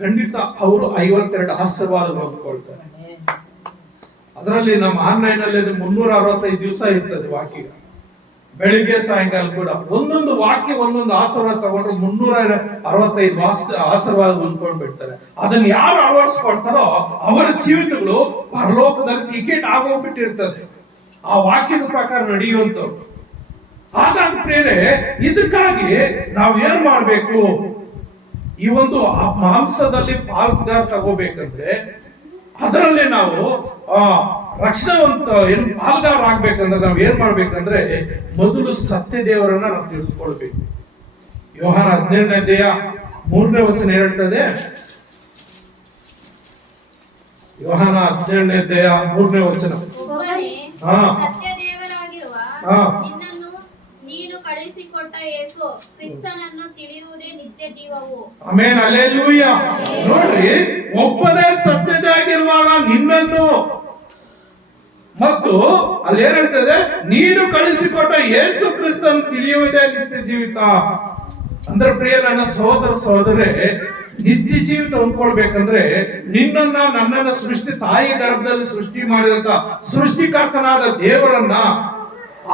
ಖಂಡಿತ ಅವರು 52 ಆಶೀರ್ವಾದ ಹೊಂದ್ಕೊಳ್ತಾರೆ. ಅದರಲ್ಲಿ ನಮ್ಮ ಆನ್ಲೈನ್ ಅಲ್ಲಿ 365 ದಿವಸ ಇರ್ತದೆ ವಾಕ್ಯ, ಬೆಳಿಗ್ಗೆ ಸಾಯಂಕಾಲ ಕೂಡ ಒಂದೊಂದು ವಾಕ್ಯ ಒಂದೊಂದು ಆಶೀರ್ವಾದ ತಗೊಂಡ್ರೆ 365 ಆಶೀರ್ವಾದ ಹೊಂದ್ಕೊಂಡು ಬಿಡ್ತಾರೆ. ಅದನ್ನ ಯಾರು ಅಳವಡಿಸ್ಕೊಳ್ತಾರೋ ಅವರ ಜೀವಿತಗಳು ಪರಲೋಕದಲ್ಲಿ ಟಿಕೆಟ್ ಆಗೋಗ್ಬಿಟ್ಟಿರ್ತದೆ ಆ ವಾಕ್ಯದ ಪ್ರಕಾರ ನಡೆಯುವಂಥವ್ರು. ಹಾಗಾಗಿ ಪ್ರೇರೆ, ಇದಕ್ಕಾಗಿ ನಾವು ಏನ್ ಮಾಡ್ಬೇಕು? ಈ ಒಂದು ಮಾಂಸದಲ್ಲಿ ಪಾಲ್ಗಾರ ತಗೋಬೇಕಂದ್ರೆ ಅದರಲ್ಲಿ ನಾವು ರಕ್ಷಣಾವಂತ ಏನು ಪಾಲ್ಗಾರ ಆಗ್ಬೇಕಂದ್ರೆ ನಾವ್ ಏನ್ ಮಾಡ್ಬೇಕಂದ್ರೆ ಮೊದಲು ಸತ್ಯ ದೇವರನ್ನ ನಾವು ತಿಳಿದುಕೊಳ್ಬೇಕು. ಯೋಹಾನ 17ನೇ ಅಧ್ಯಾಯ 3ನೇ ವಚನ ಹೇಳ್ತದೆ. ಯೋಹಾನ 17ನೇ ಅಧ್ಯಾಯ 3ನೇ ವಚನ, ಸತ್ಯ ದೇವರಾಗಿರುವ ನಿನ್ನನ್ನು ನೀನು ಕಳುಹಿಸಿಕೊಟ್ಟ ಯೇಸು ಕ್ರಿಸ್ತನನ್ನು ತಿಳಿಯುವುದೇ ನಿತ್ಯ ಜೀವವು. Amen, hallelujah. ನೋಡ್ರಿ, ಒಬ್ಬನೇ ಸತ್ಯದಾಗಿರುವಾಗ ನಿನ್ನನ್ನು ಮತ್ತು ಅಲ್ಲಿ ಏನ್ ಹೇಳ್ತದೆ, ನೀನು ಕಳಿಸಿಕೊಟ್ಟ ಯೇಸು ಕ್ರಿಸ್ತನ್ ತಿಳಿಯುವುದೇ ನಿತ್ಯ ಜೀವಿತ. ಅಂದ್ರೆ ಪ್ರಿಯ ನನ್ನ ಸಹೋದರರೇ, ನಿತ್ಯ ಜೀವಿತ ಹೊಂದ್ಕೊಳ್ಬೇಕಂದ್ರೆ ನಿನ್ನನ್ನ ನನ್ನನ್ನ ತಾಯಿ ಗರ್ಭದಲ್ಲಿ ಸೃಷ್ಟಿ ಮಾಡಿದಂತ ಸೃಷ್ಟಿಕರ್ತನಾದ ದೇವರನ್ನ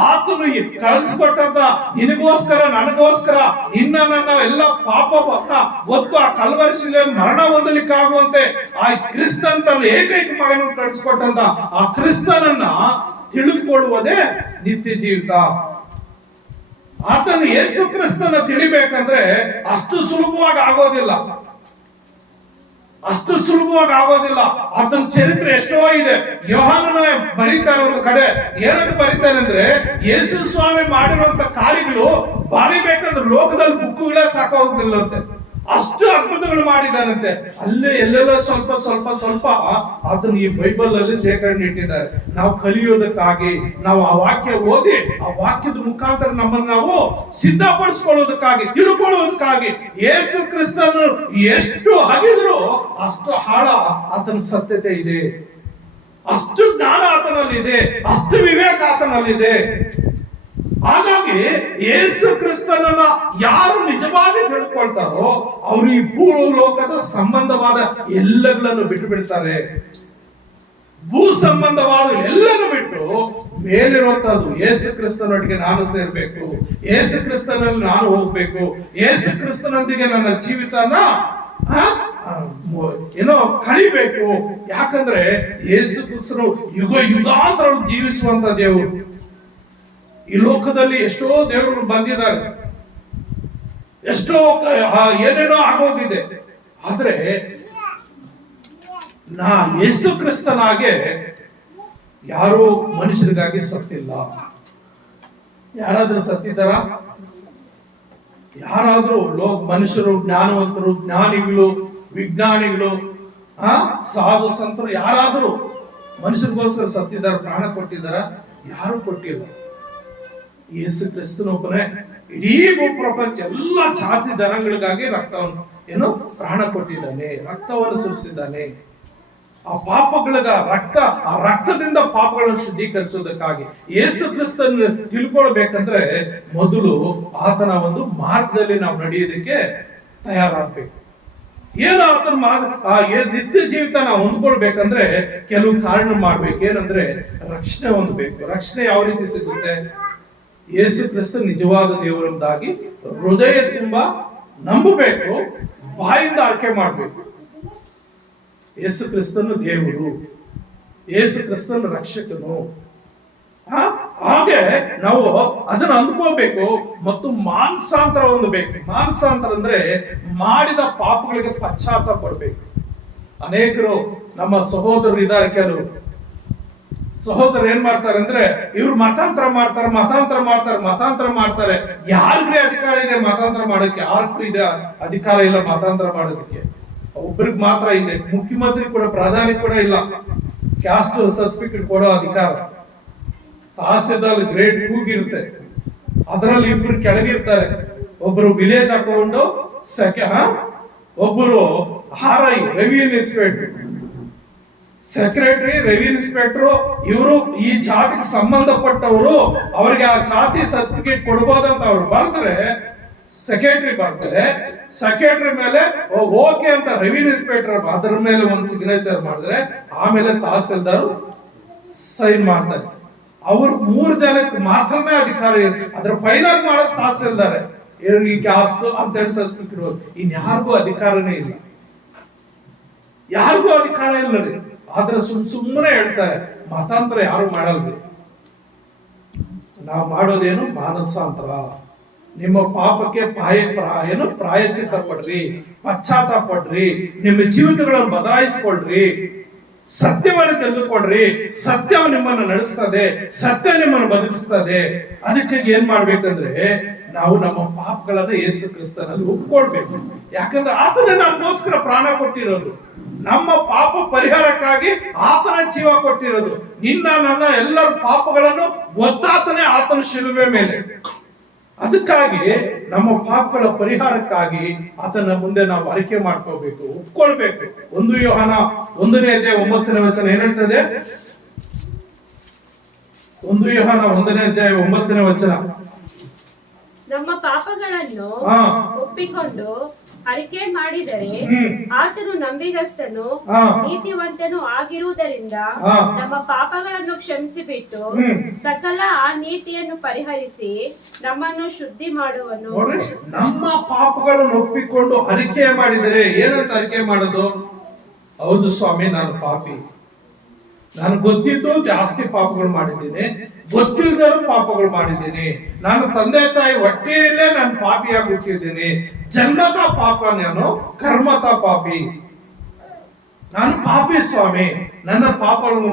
ಆತನು ಕಳಿಸ್ಕೊಟ್ಟಂತ ನಿನಗೋಸ್ಕರ ನನಗೋಸ್ಕರ ನಿನ್ನ ಎಲ್ಲ ಪಾಪವನ್ನ ಗೊತ್ತು ಆ ಕಲ್ವರಿ ಶಿಲೆಯಲ್ಲಿ ಮರಣ ಹೊಂದಲಿಕ್ಕಾಗುವಂತೆ ಆ ಕ್ರಿಸ್ತನ್ ತನ್ನ ಏಕೈಕ ಮಗನನ್ನು ಕಳಿಸ್ಕೊಟ್ಟಂತ ಆ ಕ್ರಿಸ್ತನನ್ನ ತಿಳಿದುಕೊಳ್ಳುವುದೇ ನಿತ್ಯ ಜೀವಿತ. ಆತನು ಯೇಸು ಕ್ರಿಸ್ತನ ತಿಳಿಬೇಕಂದ್ರೆ ಅಷ್ಟು ಸುಲಭವಾಗಿ ಆಗೋದಿಲ್ಲ. ಆತನ ಚರಿತ್ರೆ ಎಷ್ಟೋ ಇದೆ. ಯೋಹಾನನ ಬರೀತಾರೆ ಒಂದು ಕಡೆ, ಏನಂತ ಬರೀತಾನೆ ಅಂದ್ರೆ ಯೇಸು ಸ್ವಾಮಿ ಮಾಡಿರುವಂತ ಕಾರ್ಯಗಳು ಬರಿಬೇಕಂದ್ರೆ ಲೋಕದಲ್ಲಿ ಬುಕ್ಕುಗಳೇ ಸಾಕಾಗೋದಿಲ್ಲಂತೆ, ಅಷ್ಟು ಅದ್ಭುತಗಳು ಮಾಡಿದ್ದಾನಂತೆ. ಅಲ್ಲೇ ಎಲ್ಲೆಲ್ಲ ಸ್ವಲ್ಪ ಅದನ್ನ ಈ ಬೈಬಲ್ ಅಲ್ಲಿ ಶೇಖರಣೆ ಇಟ್ಟಿದ್ದಾರೆ. ನಾವು ಕಲಿಯೋದಕ್ಕಾಗಿ, ನಾವು ಆ ವಾಕ್ಯ ಓದಿ ಆ ವಾಕ್ಯದ ಮುಖಾಂತರ ನಮ್ಮನ್ನು ನಾವು ಸಿದ್ಧಪಡಿಸ್ಕೊಳ್ಳೋದಕ್ಕಾಗಿ, ತಿಳ್ಕೊಳ್ಳೋದಕ್ಕಾಗಿ. ಯೇಸು ಕ್ರಿಸ್ತನು ಎಷ್ಟು ಹಗಿದ್ರು ಅಷ್ಟು ಆಳ ಆತನ ಸತ್ಯತೆ ಇದೆ, ಅಷ್ಟು ಜ್ಞಾನ ಆತನಲ್ಲಿದೆ, ಅಷ್ಟು ವಿವೇಕ ಆತನಲ್ಲಿದೆ. ಹಾಗಾಗಿ ಯೇಸು ಕ್ರಿಸ್ತನನ್ನ ಯಾರು ನಿಜವಾಗಿ ತಿಳ್ಕೊಳ್ತಾರೋ ಅವರು ಈ ಭೂಲೋಕದ ಸಂಬಂಧವಾದ ಎಲ್ಲಗಳನ್ನು ಬಿಟ್ಟು ಬಿಡ್ತಾರೆ. ಭೂ ಸಂಬಂಧವಾದ ಎಲ್ಲನೂ ಬಿಟ್ಟು ಮೇಲಿರುವಂತಹದ್ದು ಯೇಸು ಕ್ರಿಸ್ತನೊಟ್ಟಿಗೆ ನಾನು ಸೇರ್ಬೇಕು, ಯೇಸು ಕ್ರಿಸ್ತನಲ್ಲಿ ನಾನು ಹೋಗ್ಬೇಕು, ಯೇಸು ಕ್ರಿಸ್ತನೊಂದಿಗೆ ನನ್ನ ಜೀವಿತನ ಏನೋ ಕಳಿಬೇಕು. ಯಾಕಂದ್ರೆ ಯೇಸು ಕ್ರಿಸ್ತನು ಯುಗ ಯುಗಾಂತರ ಜೀವಿಸುವಂತ ದೇವರು. ಈ ಲೋಕದಲ್ಲಿ ಎಷ್ಟೋ ದೇವರು ಬಂದಿದ್ದಾರೆ, ಎಷ್ಟೋ ಏನೇನೋ ಆಗೋಗಿದೆ. ಆದ್ರೆ ಯೇಸು ಕ್ರಿಸ್ತನಾಗೆ ಯಾರು ಮನುಷ್ಯರಿಗಾಗಿ ಸತ್ತಿಲ್ಲ. ಯಾರಾದ್ರೂ ಸತ್ತಿದ್ದಾರ? ಯಾರಾದ್ರೂ ಮನುಷ್ಯರು, ಜ್ಞಾನವಂತರು, ಜ್ಞಾನಿಗಳು, ವಿಜ್ಞಾನಿಗಳು, ಸಾಧು ಸಂತರು ಯಾರಾದ್ರೂ ಮನುಷ್ಯರಿಗೋಸ್ಕರ ಸತ್ತಿದ್ದಾರೆ, ಪ್ರಾಣ ಕೊಟ್ಟಿದ್ದಾರ? ಯಾರು ಕೊಟ್ಟಿಲ್ಲ. ಯೇಸು ಕ್ರಿಸ್ತನೊಬ್ಬನೇ ಇಡೀ ಭೂಪ್ರಪಂಚ ಎಲ್ಲ ಜಾತಿ ಜನಗಳಿಗಾಗಿ ರಕ್ತವನ್ನು ಏನು ಪ್ರಾಣ ಕೊಟ್ಟಿದ್ದಾನೆ, ರಕ್ತವನ್ನು ಸುರಿಸಿದ್ದಾನೆ. ಆ ಪಾಪಗಳಿಗ ಆ ರಕ್ತದಿಂದ ಪಾಪಗಳನ್ನು ಶುದ್ಧೀಕರಿಸುವುದಕ್ಕಾಗಿ ಯೇಸು ಕ್ರಿಸ್ತನ ತಿಳ್ಕೊಳ್ಬೇಕಂದ್ರೆ ಮೊದಲು ಆತನ ಒಂದು ಮಾರ್ಗದಲ್ಲಿ ನಾವು ನಡೆಯೋದಕ್ಕೆ ತಯಾರಾಗಬೇಕು. ಏನು ಆತನ ನಿತ್ಯ ಜೀವಿತ ನಾವು ಹೊಂದ್ಕೊಳ್ಬೇಕಂದ್ರೆ ಕೆಲವು ಕಾರಣ ಮಾಡ್ಬೇಕು. ಏನಂದ್ರೆ ರಕ್ಷಣೆ ಹೊಂದಬೇಕು. ರಕ್ಷಣೆ ಯಾವ ರೀತಿ ಸಿಗುತ್ತೆ? ಯೇಸು ಕ್ರಿಸ್ತ ನಿಜವಾದ ದೇವರೊಂದಾಗಿ ಹೃದಯ ತುಂಬಾ ನಂಬಬೇಕು, ಬಾಯಿಂದ ಆರ್ಕೆ ಮಾಡಬೇಕು. ಯೇಸು ಕ್ರಿಸ್ತನು ದೇವರು, ಯೇಸು ಕ್ರಿಸ್ತನ ರಕ್ಷಕನು. ಹಾಗೆ ನಾವು ಅದನ್ನು ಅಂದ್ಕೋಬೇಕು ಮತ್ತು ಮಾನಸಾಂತರ ಹೊಂದಬೇಕು. ಮಾನಸಾಂತರ ಅಂದ್ರೆ ಮಾಡಿದ ಪಾಪಗಳಿಗೆ ಪಶ್ಚಾತ್ತಾಪ ಪಡ್ಬೇಕು. ಅನೇಕರು ನಮ್ಮ ಸಹೋದರರು ಇದ್ದಾರೆ, ಕೆಲವರು ಸಹೋದರರು ಏನ್ ಮಾಡ್ತಾರೆ ಅಂದ್ರೆ ಇವ್ರು ಮತಾಂತರ ಮಾಡ್ತಾರೆ. ಯಾರಿಗ್ರೆ ಅಧಿಕಾರ ಇದೆ ಮತಾಂತರ ಮಾಡೋಕೆ? ಯಾರಿಗೂ ಇದೆ ಅಧಿಕಾರ ಇಲ್ಲ ಮತಾಂತರ ಮಾಡೋದಕ್ಕೆ. ಒಬ್ರಿಗೆ ಮಾತ್ರ ಇದೆ. ಮುಖ್ಯಮಂತ್ರಿ ಕೂಡ, ಪ್ರಧಾನಿ ಕೂಡ ಇಲ್ಲ ಕ್ಯಾಸ್ಟ್ ಸರ್ಟಿಫಿಕೇಟ್ ಕೊಡೋ ಅಧಿಕಾರ. ತಹಸೀಲ್ದಾರ್ ಗ್ರೇಡ್ 2 ಇರುತ್ತೆ, ಅದರಲ್ಲಿ ಇಬ್ರು ಕೆಳಗಿರ್ತಾರೆ. ಒಬ್ರು ವಿಲೇಜ್ ಅಕೌಂಟ್ ಒಬ್ಬರು RI revenue inspector, secretary, revenue inspector. ಇವರು ಈ ಜಾತಿಗೆ ಸಂಬಂಧಪಟ್ಟವರು, ಅವ್ರಿಗೆ ಆ ಜಾತಿ ಸರ್ಟಿಫಿಕೇಟ್ ಕೊಡಬಹುದಂತ ಅವ್ರು ಬರೆದ್ರೆ ಸೆಕ್ರೆಟರಿ ಬರ್ತಾರೆ. ಸೆಕ್ರೆಟರಿ ಮೇಲೆ ಓಕೆ ಅಂತ ರೆವಿನ್ಯೂ ಇನ್ಸ್ಪೆಕ್ಟರ್ ಅದರ ಮೇಲೆ ಒಂದು ಸಿಗ್ನೇಚರ್ ಮಾಡಿದ್ರೆ ಆಮೇಲೆ ತಹಸೀಲ್ದಾರ್ ಸೈನ್ ಮಾಡ್ತಾರೆ. ಅವ್ರು 3 ಜನಕ್ಕೆ ಮಾತ್ರನೇ ಅಧಿಕಾರ ಇರುತ್ತೆ. ಅದ್ರ ಫೈನಲ್ ಮಾಡೋದು ತಹಸೀಲ್ದಾರ್. ಈ ಕ್ಯಾಸ್ಟ್ ಅಂತ ಹೇಳಿ ಸರ್ಟಿಫಿಕೇಟ್, ಇನ್ಯಾರಿಗೂ ಅಧಿಕಾರನೇ ಇಲ್ಲ, ಯಾರಿಗೂ ಅಧಿಕಾರ ಇಲ್ಲ ರೀ. ಆದ್ರೆ ಸುಮ್ಮನೆ ಹೇಳ್ತಾರೆ ಮತಾಂತರ ಯಾರು ಮಾಡಲ್ರಿ. ನಾವು ಮಾಡೋದೇನು ಮಾನಸಾಂತರ. ನಿಮ್ಮ ಪಾಪಕ್ಕೆ ಪ್ರಾಯಶ್ಚಿತ್ತ ಪಡ್ರಿ, ಪಶ್ಚಾತ್ತಾಪ ಪಡ್ರಿ, ನಿಮ್ಮ ಜೀವಿತಗಳನ್ನು ಬದಲಾಯಿಸಿಕೊಳ್ರಿ, ಸತ್ಯವನ್ನು ತಿಳಿದುಕೊಡ್ರಿ. ಸತ್ಯ ನಿಮ್ಮನ್ನು ನಡೆಸ್ತದೆ, ಸತ್ಯ ನಿಮ್ಮನ್ನು ಬದುಕಿಸ್ತದೆ. ಅದಕ್ಕಾಗಿ ಏನ್ ಮಾಡ್ಬೇಕಂದ್ರೆ ನಾವು ನಮ್ಮ ಪಾಪಗಳನ್ನು ಯೇಸು ಕ್ರಿಸ್ತನಲ್ಲಿ ಒಪ್ಕೊಳ್ಬೇಕು. ಯಾಕಂದ್ರೆ ಆತನೇ ನಮಗೋಸ್ಕರ ಪ್ರಾಣ ಕೊಟ್ಟಿರೋದು, ನಮ್ಮ ಪಾಪ ಪರಿಹಾರಕ್ಕಾಗಿ ಆತನ ಜೀವ ಕೊಟ್ಟಿರೋದು. ನನ್ನ ಎಲ್ಲರ ಪಾಪಗಳನ್ನು ಒತ್ತಾತನೇ ಆತನ ಶಿಲುಬೆ ಮೇಲೆ. ಅದಕ್ಕಾಗಿ ನಮ್ಮ ಪಾಪಗಳ ಪರಿಹಾರಕ್ಕಾಗಿ ಆತನ ಮುಂದೆ ನಾವು ಅರಿಕೆ ಮಾಡ್ಕೋಬೇಕು, ಒಪ್ಕೊಳ್ಬೇಕು. 1 ಯೋಹಾನ 1ನೇ ಅಧ್ಯಾಯ 9ನೇ ವಚನ ಏನ್ ಹೇಳ್ತದೆ? 1 ಯೋಹಾನ 1ನೇ ಅಧ್ಯಾಯ 9ನೇ ವಚನ, ನಮ್ಮ ಪಾಪಗಳನ್ನು ಒಪ್ಪಿಕೊಂಡು ಅರಿಕೆ ಮಾಡಿದರೆ ಆತನು ನಂಬಿಗಸ್ತನು ನೀತಿವಂತನು ಆಗಿರುವುದರಿಂದ ನಮ್ಮ ಪಾಪಗಳನ್ನು ಕ್ಷಮಿಸಿಬಿಟ್ಟು ಸಕಲ ಆ ನೀತಿಯನ್ನು ಪರಿಹರಿಸಿ ನಮ್ಮನ್ನು ಶುದ್ಧಿ ಮಾಡುವನು. ನಮ್ಮ ಪಾಪಗಳನ್ನು ಒಪ್ಪಿಕೊಂಡು ಅರಿಕೆ ಮಾಡಿದರೆ ಏನಂತ ಅರಿಕೆ ಮಾಡೋದು? ಹೌದು ಸ್ವಾಮಿ, ನಾನು ಪಾಪಿ, ನಾನು ಗೊತ್ತಿದ್ದು ಜಾಸ್ತಿ ಪಾಪಗಳು ಮಾಡಿದ್ದೀನಿ, ಗೊತ್ತಿಲ್ಲದರೂ ಪಾಪಗಳು ಮಾಡಿದ್ದೀನಿ, ನಾನು ತಂದೆ ತಾಯಿ ಹೊಟ್ಟೆಯಲ್ಲೇ ನಾನು ಪಾಪಿಯಾಗಿ ಹುಟ್ಟಿದ್ದೀನಿ, ಜನ್ಮತ ಪಾಪ, ನಾನು ಕರ್ಮತ ಪಾಪಿ, ನಾನು ಪಾಪಿ ಸ್ವಾಮಿ. ನನ್ನ ಪಾಪಗಳನ್ನು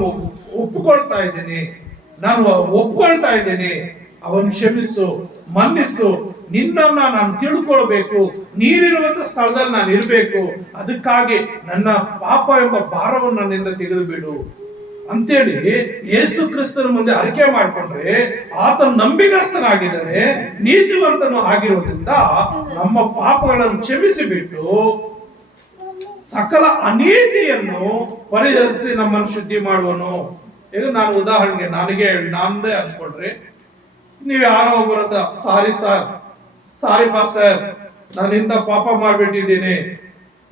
ಒಪ್ಪಿಕೊಳ್ತಾ ಇದ್ದೀನಿ, ನಾನು ಒಪ್ಕೊಳ್ತಾ ಇದ್ದೀನಿ. ಅವನು ಕ್ಷಮಿಸು, ಮನ್ನಿಸು. ನಿನ್ನನ್ನ ನಾನು ತಿಳ್ಕೊಳ್ಬೇಕು, ನೀರಿರುವಂತ ಸ್ಥಳದಲ್ಲಿ ನಾನು ಇರಬೇಕು. ಅದಕ್ಕಾಗಿ ನನ್ನ ಪಾಪ ಎಂಬ ಭಾರವನ್ನು ನನ್ನಿಂದ ತೆಗೆದು ಬಿಡು ಅಂತೇಳಿ ಯೇಸು ಕ್ರಿಸ್ತನ ಮುಂದೆ ಅರಿಕೆ ಮಾಡಿಕೊಂಡ್ರೆ ಆತನು ನಂಬಿಗಸ್ತನಾಗಿದ್ದಾನೆ, ನೀತಿವಂತನು ಆಗಿರೋದ್ರಿಂದ ನಮ್ಮ ಪಾಪಗಳನ್ನು ಕ್ಷಮಿಸಿಬಿಟ್ಟು ಸಕಲ ಅನೀತಿಯನ್ನು ಪರಿಹರಿಸಿ ನಮ್ಮನ್ನು ಶುದ್ಧಿ ಮಾಡುವನು. ಈಗ ನಾನು ಉದಾಹರಣೆಗೆ ನಾನದೇ ಅಂದ್ಕೊಂಡ್ರೆ, ನೀವು ಯಾರೋ ಒಬ್ಬರಂತ ಸಾರಿ ಪಾಸ್ಟರ್, ನಾನು ಇಂಥ ಪಾಪ ಮಾಡ್ಬಿಟ್ಟಿದ್ದೀನಿ,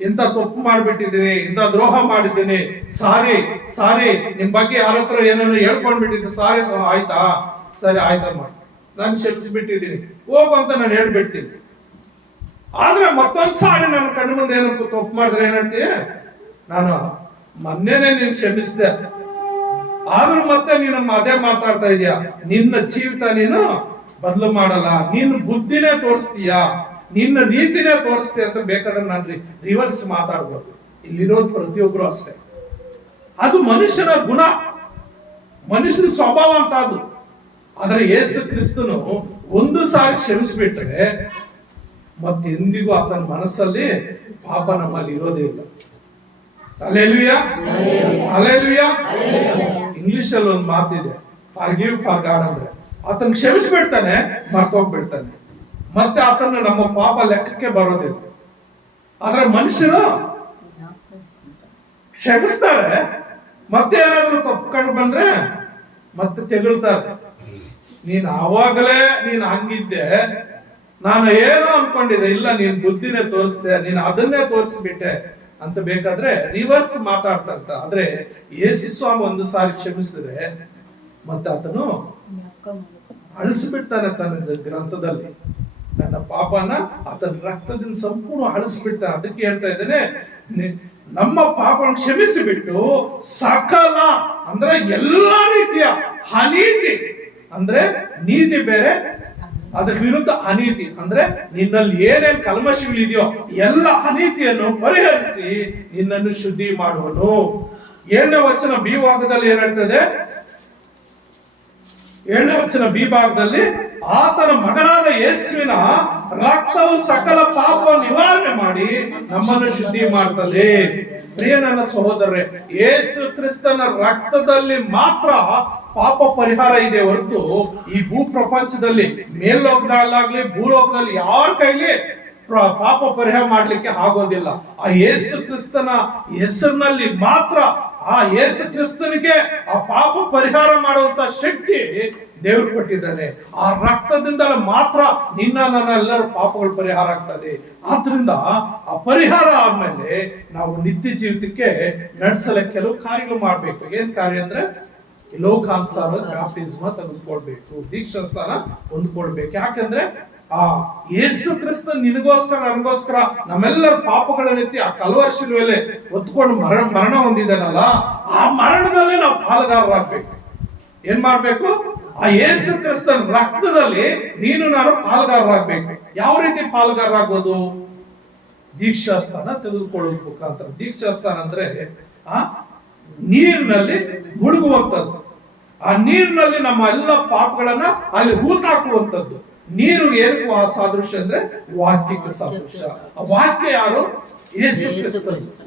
ಇಂಥ ತಪ್ಪು ಮಾಡ್ಬಿಟ್ಟಿದ್ದೀನಿ, ಇಂಥ ದ್ರೋಹ ಮಾಡಿದ್ದೀನಿ, ಸಾರಿ ಸಾರಿ, ನಿಮ್ ಬಗ್ಗೆ ಯಾರ ಹತ್ರ ಏನೇನೋ ಹೇಳ್ಕೊಂಡ್ಬಿಟ್ಟಿದ್ದೀನಿ, ಸಾರಿ ಆಯ್ತಾ, ಸರಿ ಆಯ್ತಮ್ಮ ನಾನು ಕ್ಷಮಿಸ್ಬಿಟ್ಟಿದ್ದೀನಿ ಹೋಗು ಅಂತ ನಾನು ಹೇಳ್ಬಿಡ್ತೀನಿ. ಆದ್ರೆ ಮತ್ತೊಂದ್ ಸಾರಿ ನನ್ನ ಕಣ್ಣು ಮುಂದೆ ಏನೋ ತಪ್ಪು ಮಾಡಿದ್ರೆ ಏನ್ ಹೇಳ್ತೀಯ, ನಾನು ಮೊನ್ನೆನೆ ನೀನ್ ಕ್ಷಮಿಸಿದೆ, ಆದ್ರೂ ಮತ್ತೆ ನೀನು ಅದೇ ಮಾತಾಡ್ತಾ ಇದೀಯ, ನಿನ್ನ ಜೀವಿತ ನೀನು ಬದಲು ಮಾಡಲ್ಲ, ನಿನ್ನ ಬುದ್ಧಿನೇ ತೋರಿಸ್ತೀಯ, ನಿನ್ನ ನೀತಿನೇ ತೋರಿಸ್ತೀಯ ಅಂತ ಬೇಕಾದ್ರೆ ನಾನು ರಿವರ್ಸ್ ಮಾತಾಡ್ಬೋದು. ಇಲ್ಲಿರೋದು ಪ್ರತಿಯೊಬ್ರು ಅಷ್ಟೇ. ಅದು ಮನುಷ್ಯನ ಗುಣ, ಮನುಷ್ಯನ ಸ್ವಭಾವ ಅಂತ ಅದು. ಆದ್ರೆ ಯೇಸು ಕ್ರಿಸ್ತನು ಒಂದು ಸಾರಿ ಕ್ಷಮಿಸಿಬಿಟ್ರೆ ಮತ್ತೆ ಎಂದಿಗೂ ಆತನ ಮನಸ್ಸಲ್ಲಿ ಪಾಪ ನಮ್ಮಲ್ಲಿ ಇರೋದೇ ಇಲ್ಲ. Hallelujah, hallelujah. ಇಂಗ್ಲಿಷ್ ಅಲ್ಲಿ ಒಂದು ಮಾತಿದೆ, ಫಾರ್ಗಿವ್ ಫಾರ್ ಗಾಡ್ ಅಂದ್ರೆ ಆತನ ಕ್ಷಮಿಸ್ಬಿಡ್ತಾನೆ, ಮರ್ತೋಗ್ಬಿಡ್ತಾನೆ, ಮತ್ತೆ ಆತನ ನಮ್ಮ ಪಾಪ ಲೆಕ್ಕಕ್ಕೆ ಬರೋದಿಲ್ಲ. ಆದ್ರೆ ಮನುಷ್ಯರು ಕ್ಷಮಿಸ್ತಾರೆ, ಮತ್ತೆ ಏನಾದ್ರು ತಪ್ಪು ಬಂದ್ರೆ ಮತ್ತೆ ತೆಗಳ್ತಾರೆ. ನೀನ್ ಆವಾಗಲೇ ನೀನ್ ಹಂಗಿದ್ದೆ, ನಾನು ಏನೋ ಅನ್ಕೊಂಡಿದ್ದೆ, ಇಲ್ಲ ನೀನ್ ಬುದ್ಧಿನೇ ತೋರಿಸ್ದೆ, ನೀನ್ ಅದನ್ನೇ ತೋರಿಸ್ಬಿಟ್ಟೆ ಅಂತ ಬೇಕಾದ್ರೆ ರಿವರ್ಸ್ ಮಾತಾಡ್ತಾ. ಆದ್ರೆ ಯೇಸು ಸ್ವಾಮಿ ಒಂದು ಸಾರಿ ಕ್ಷಮಿಸಿದ್ರೆ ಮತ್ತೆ ಆತನು ಅಳಿಸ್ಬಿಡ್ತಾನೆ ತನ್ನ ಗ್ರಂಥದಲ್ಲಿ, ನನ್ನ ಪಾಪನ ಆತನ ರಕ್ತದಿಂದ ಸಂಪೂರ್ಣ ಅಳಿಸ್ಬಿಡ್ತಾನೆ. ಅದಕ್ಕೆ ಹೇಳ್ತಾ ಇದ್ದೇನೆ, ನಮ್ಮ ಪಾಪವನ್ನು ಕ್ಷಮಿಸಿಬಿಟ್ಟು ಸಕಲ ಅಂದ್ರೆ ಎಲ್ಲಾ ರೀತಿಯ ಅನೀತಿ, ಅಂದ್ರೆ ನೀತಿ ಬೇರೆ, ಅದರ ವಿರುದ್ಧ ಅನೀತಿ ಅಂದ್ರೆ ನಿನ್ನಲ್ಲಿ ಏನೇನ್ ಕಲ್ಮಶಗಳಿದೆಯೋ ಎಲ್ಲ ಅನೀತಿಯನ್ನು ಪರಿಹರಿಸಿ ನಿನ್ನನ್ನು ಶುದ್ಧಿ ಮಾಡುವನು. 7ನೇ ವಚನ ಬಿ ಭಾಗದಲ್ಲಿ ಏನ್ ಹೇಳ್ತದೆ, 7ನೇ ವಚನ ಬಿ ಭಾಗದಲ್ಲಿ, ಆತನ ಮಗನಾದ ಯೇಸುವಿನ ರಕ್ತವು ಸಕಲ ಪಾಪವನ್ನು ನಿವಾರಣೆ ಮಾಡಿ ನಮ್ಮನ್ನು ಶುದ್ಧಿ ಮಾಡ್ತದೆ. ಪ್ರಿಯ ನನ್ನ ಸಹೋದರರೇ, ಯೇಸು ಕ್ರಿಸ್ತನ ರಕ್ತದಲ್ಲಿ ಮಾತ್ರ ಪಾಪ ಪರಿಹಾರ ಇದೆ ಹೊರತು ಈ ಭೂ ಪ್ರಪಂಚದಲ್ಲಿ ಮೇಲ್ಲೋಕದಲ್ಲಾಗ್ಲಿ ಭೂಲೋಕದಲ್ಲಿ ಯಾರ ಕೈಲಿ ಪಾಪ ಪರಿಹಾರ ಮಾಡ್ಲಿಕ್ಕೆ ಆಗೋದಿಲ್ಲ. ಆ ಯೇಸು ಕ್ರಿಸ್ತನ ಹೆಸರಿನಲ್ಲಿ ಮಾತ್ರ, ಆ ಯೇಸು ಕ್ರಿಸ್ತನಿಗೆ ಆ ಪಾಪ ಪರಿಹಾರ ಮಾಡುವಂತ ಶಕ್ತಿ ದೇವರು ಕೊಟ್ಟಿದ್ದಾನೆ. ಆ ರಕ್ತದಿಂದ ಮಾತ್ರ ನಿನ್ನ ನನ್ನ ಎಲ್ಲರ ಪಾಪಗಳು ಪರಿಹಾರ ಆಗ್ತದೆ. ಆದ್ರಿಂದ ಆ ಪರಿಹಾರ ಆದ್ಮೇಲೆ ನಾವು ನಿತ್ಯ ಜೀವಿತಕ್ಕೆ ನಡೆಸಲು ಕೆಲವು ಕಾರ್ಯಗಳು ಮಾಡ್ಬೇಕು. ಏನ್ ಕಾರ್ಯ ಅಂದ್ರೆ ಲೋಕಾನುಸಾರ ಬ್ಯಾಪ್ಟಿಸ್ಮ ತೆಗೆದುಕೊಳ್ಬೇಕು, ದೀಕ್ಷಾ ಸ್ಥಾನ ಹೊಂದ್ಕೊಳ್ಬೇಕು. ಯಾಕಂದ್ರೆ ಆ ಯೇಸು ಕ್ರಿಸ್ತ ನಿನಗೋಸ್ಕರ ನನಗೋಸ್ಕರ ನಮ್ಮೆಲ್ಲರ ಪಾಪಗಳನ್ನೆತ್ತಿ ಆ ಕಲ್ವಾರಿ ಶಿಲುಬೆಯಲ್ಲಿ ಹೊತ್ಕೊಂಡು ಮರಣ ಹೊಂದಿದ್ದಾನಲ್ಲ, ಆ ಮರಣದಲ್ಲಿ ನಾವು ಪಾಲುಗಾರರಾಗಬೇಕು. ಏನ್ ಮಾಡ್ಬೇಕು, ಆ ಯೇಸು ಕ್ರಿಸ್ತನ ರಕ್ತದಲ್ಲಿ ನೀನು ನಾನು ಪಾಲುಗಾರರಾಗಬೇಕು. ಯಾವ ರೀತಿ ಪಾಲುಗಾರರಾಗೋದು, ದೀಕ್ಷಾ ಸ್ಥಾನ ತೆಗೆದುಕೊಳ್ಳುವ ಮುಖಾಂತರ. ದೀಕ್ಷಾ ಸ್ಥಾನ ಅಂದ್ರೆ ಆ ನೀರಿನಲ್ಲಿ ಮುಳುಗುವಂಥದ್ದು, ಆ ನೀರಿನಲ್ಲಿ ನಮ್ಮ ಎಲ್ಲ ಪಾಪಗಳನ್ನ ಅಲ್ಲಿ ಹೂತಾಕುವಂಥದ್ದು. ನೀರು ಏನಕ್ಕೂ ಆ ಸಾದೃಶ್ಯ ಅಂದ್ರೆ ವಾಕ್ಯಕ್ಕೆ ಸಾದೃಶ್ಯ. ಆ ವಾಕ್ಯ ಯಾರು, ಯೇಸು ಕ್ರಿಸ್ತ.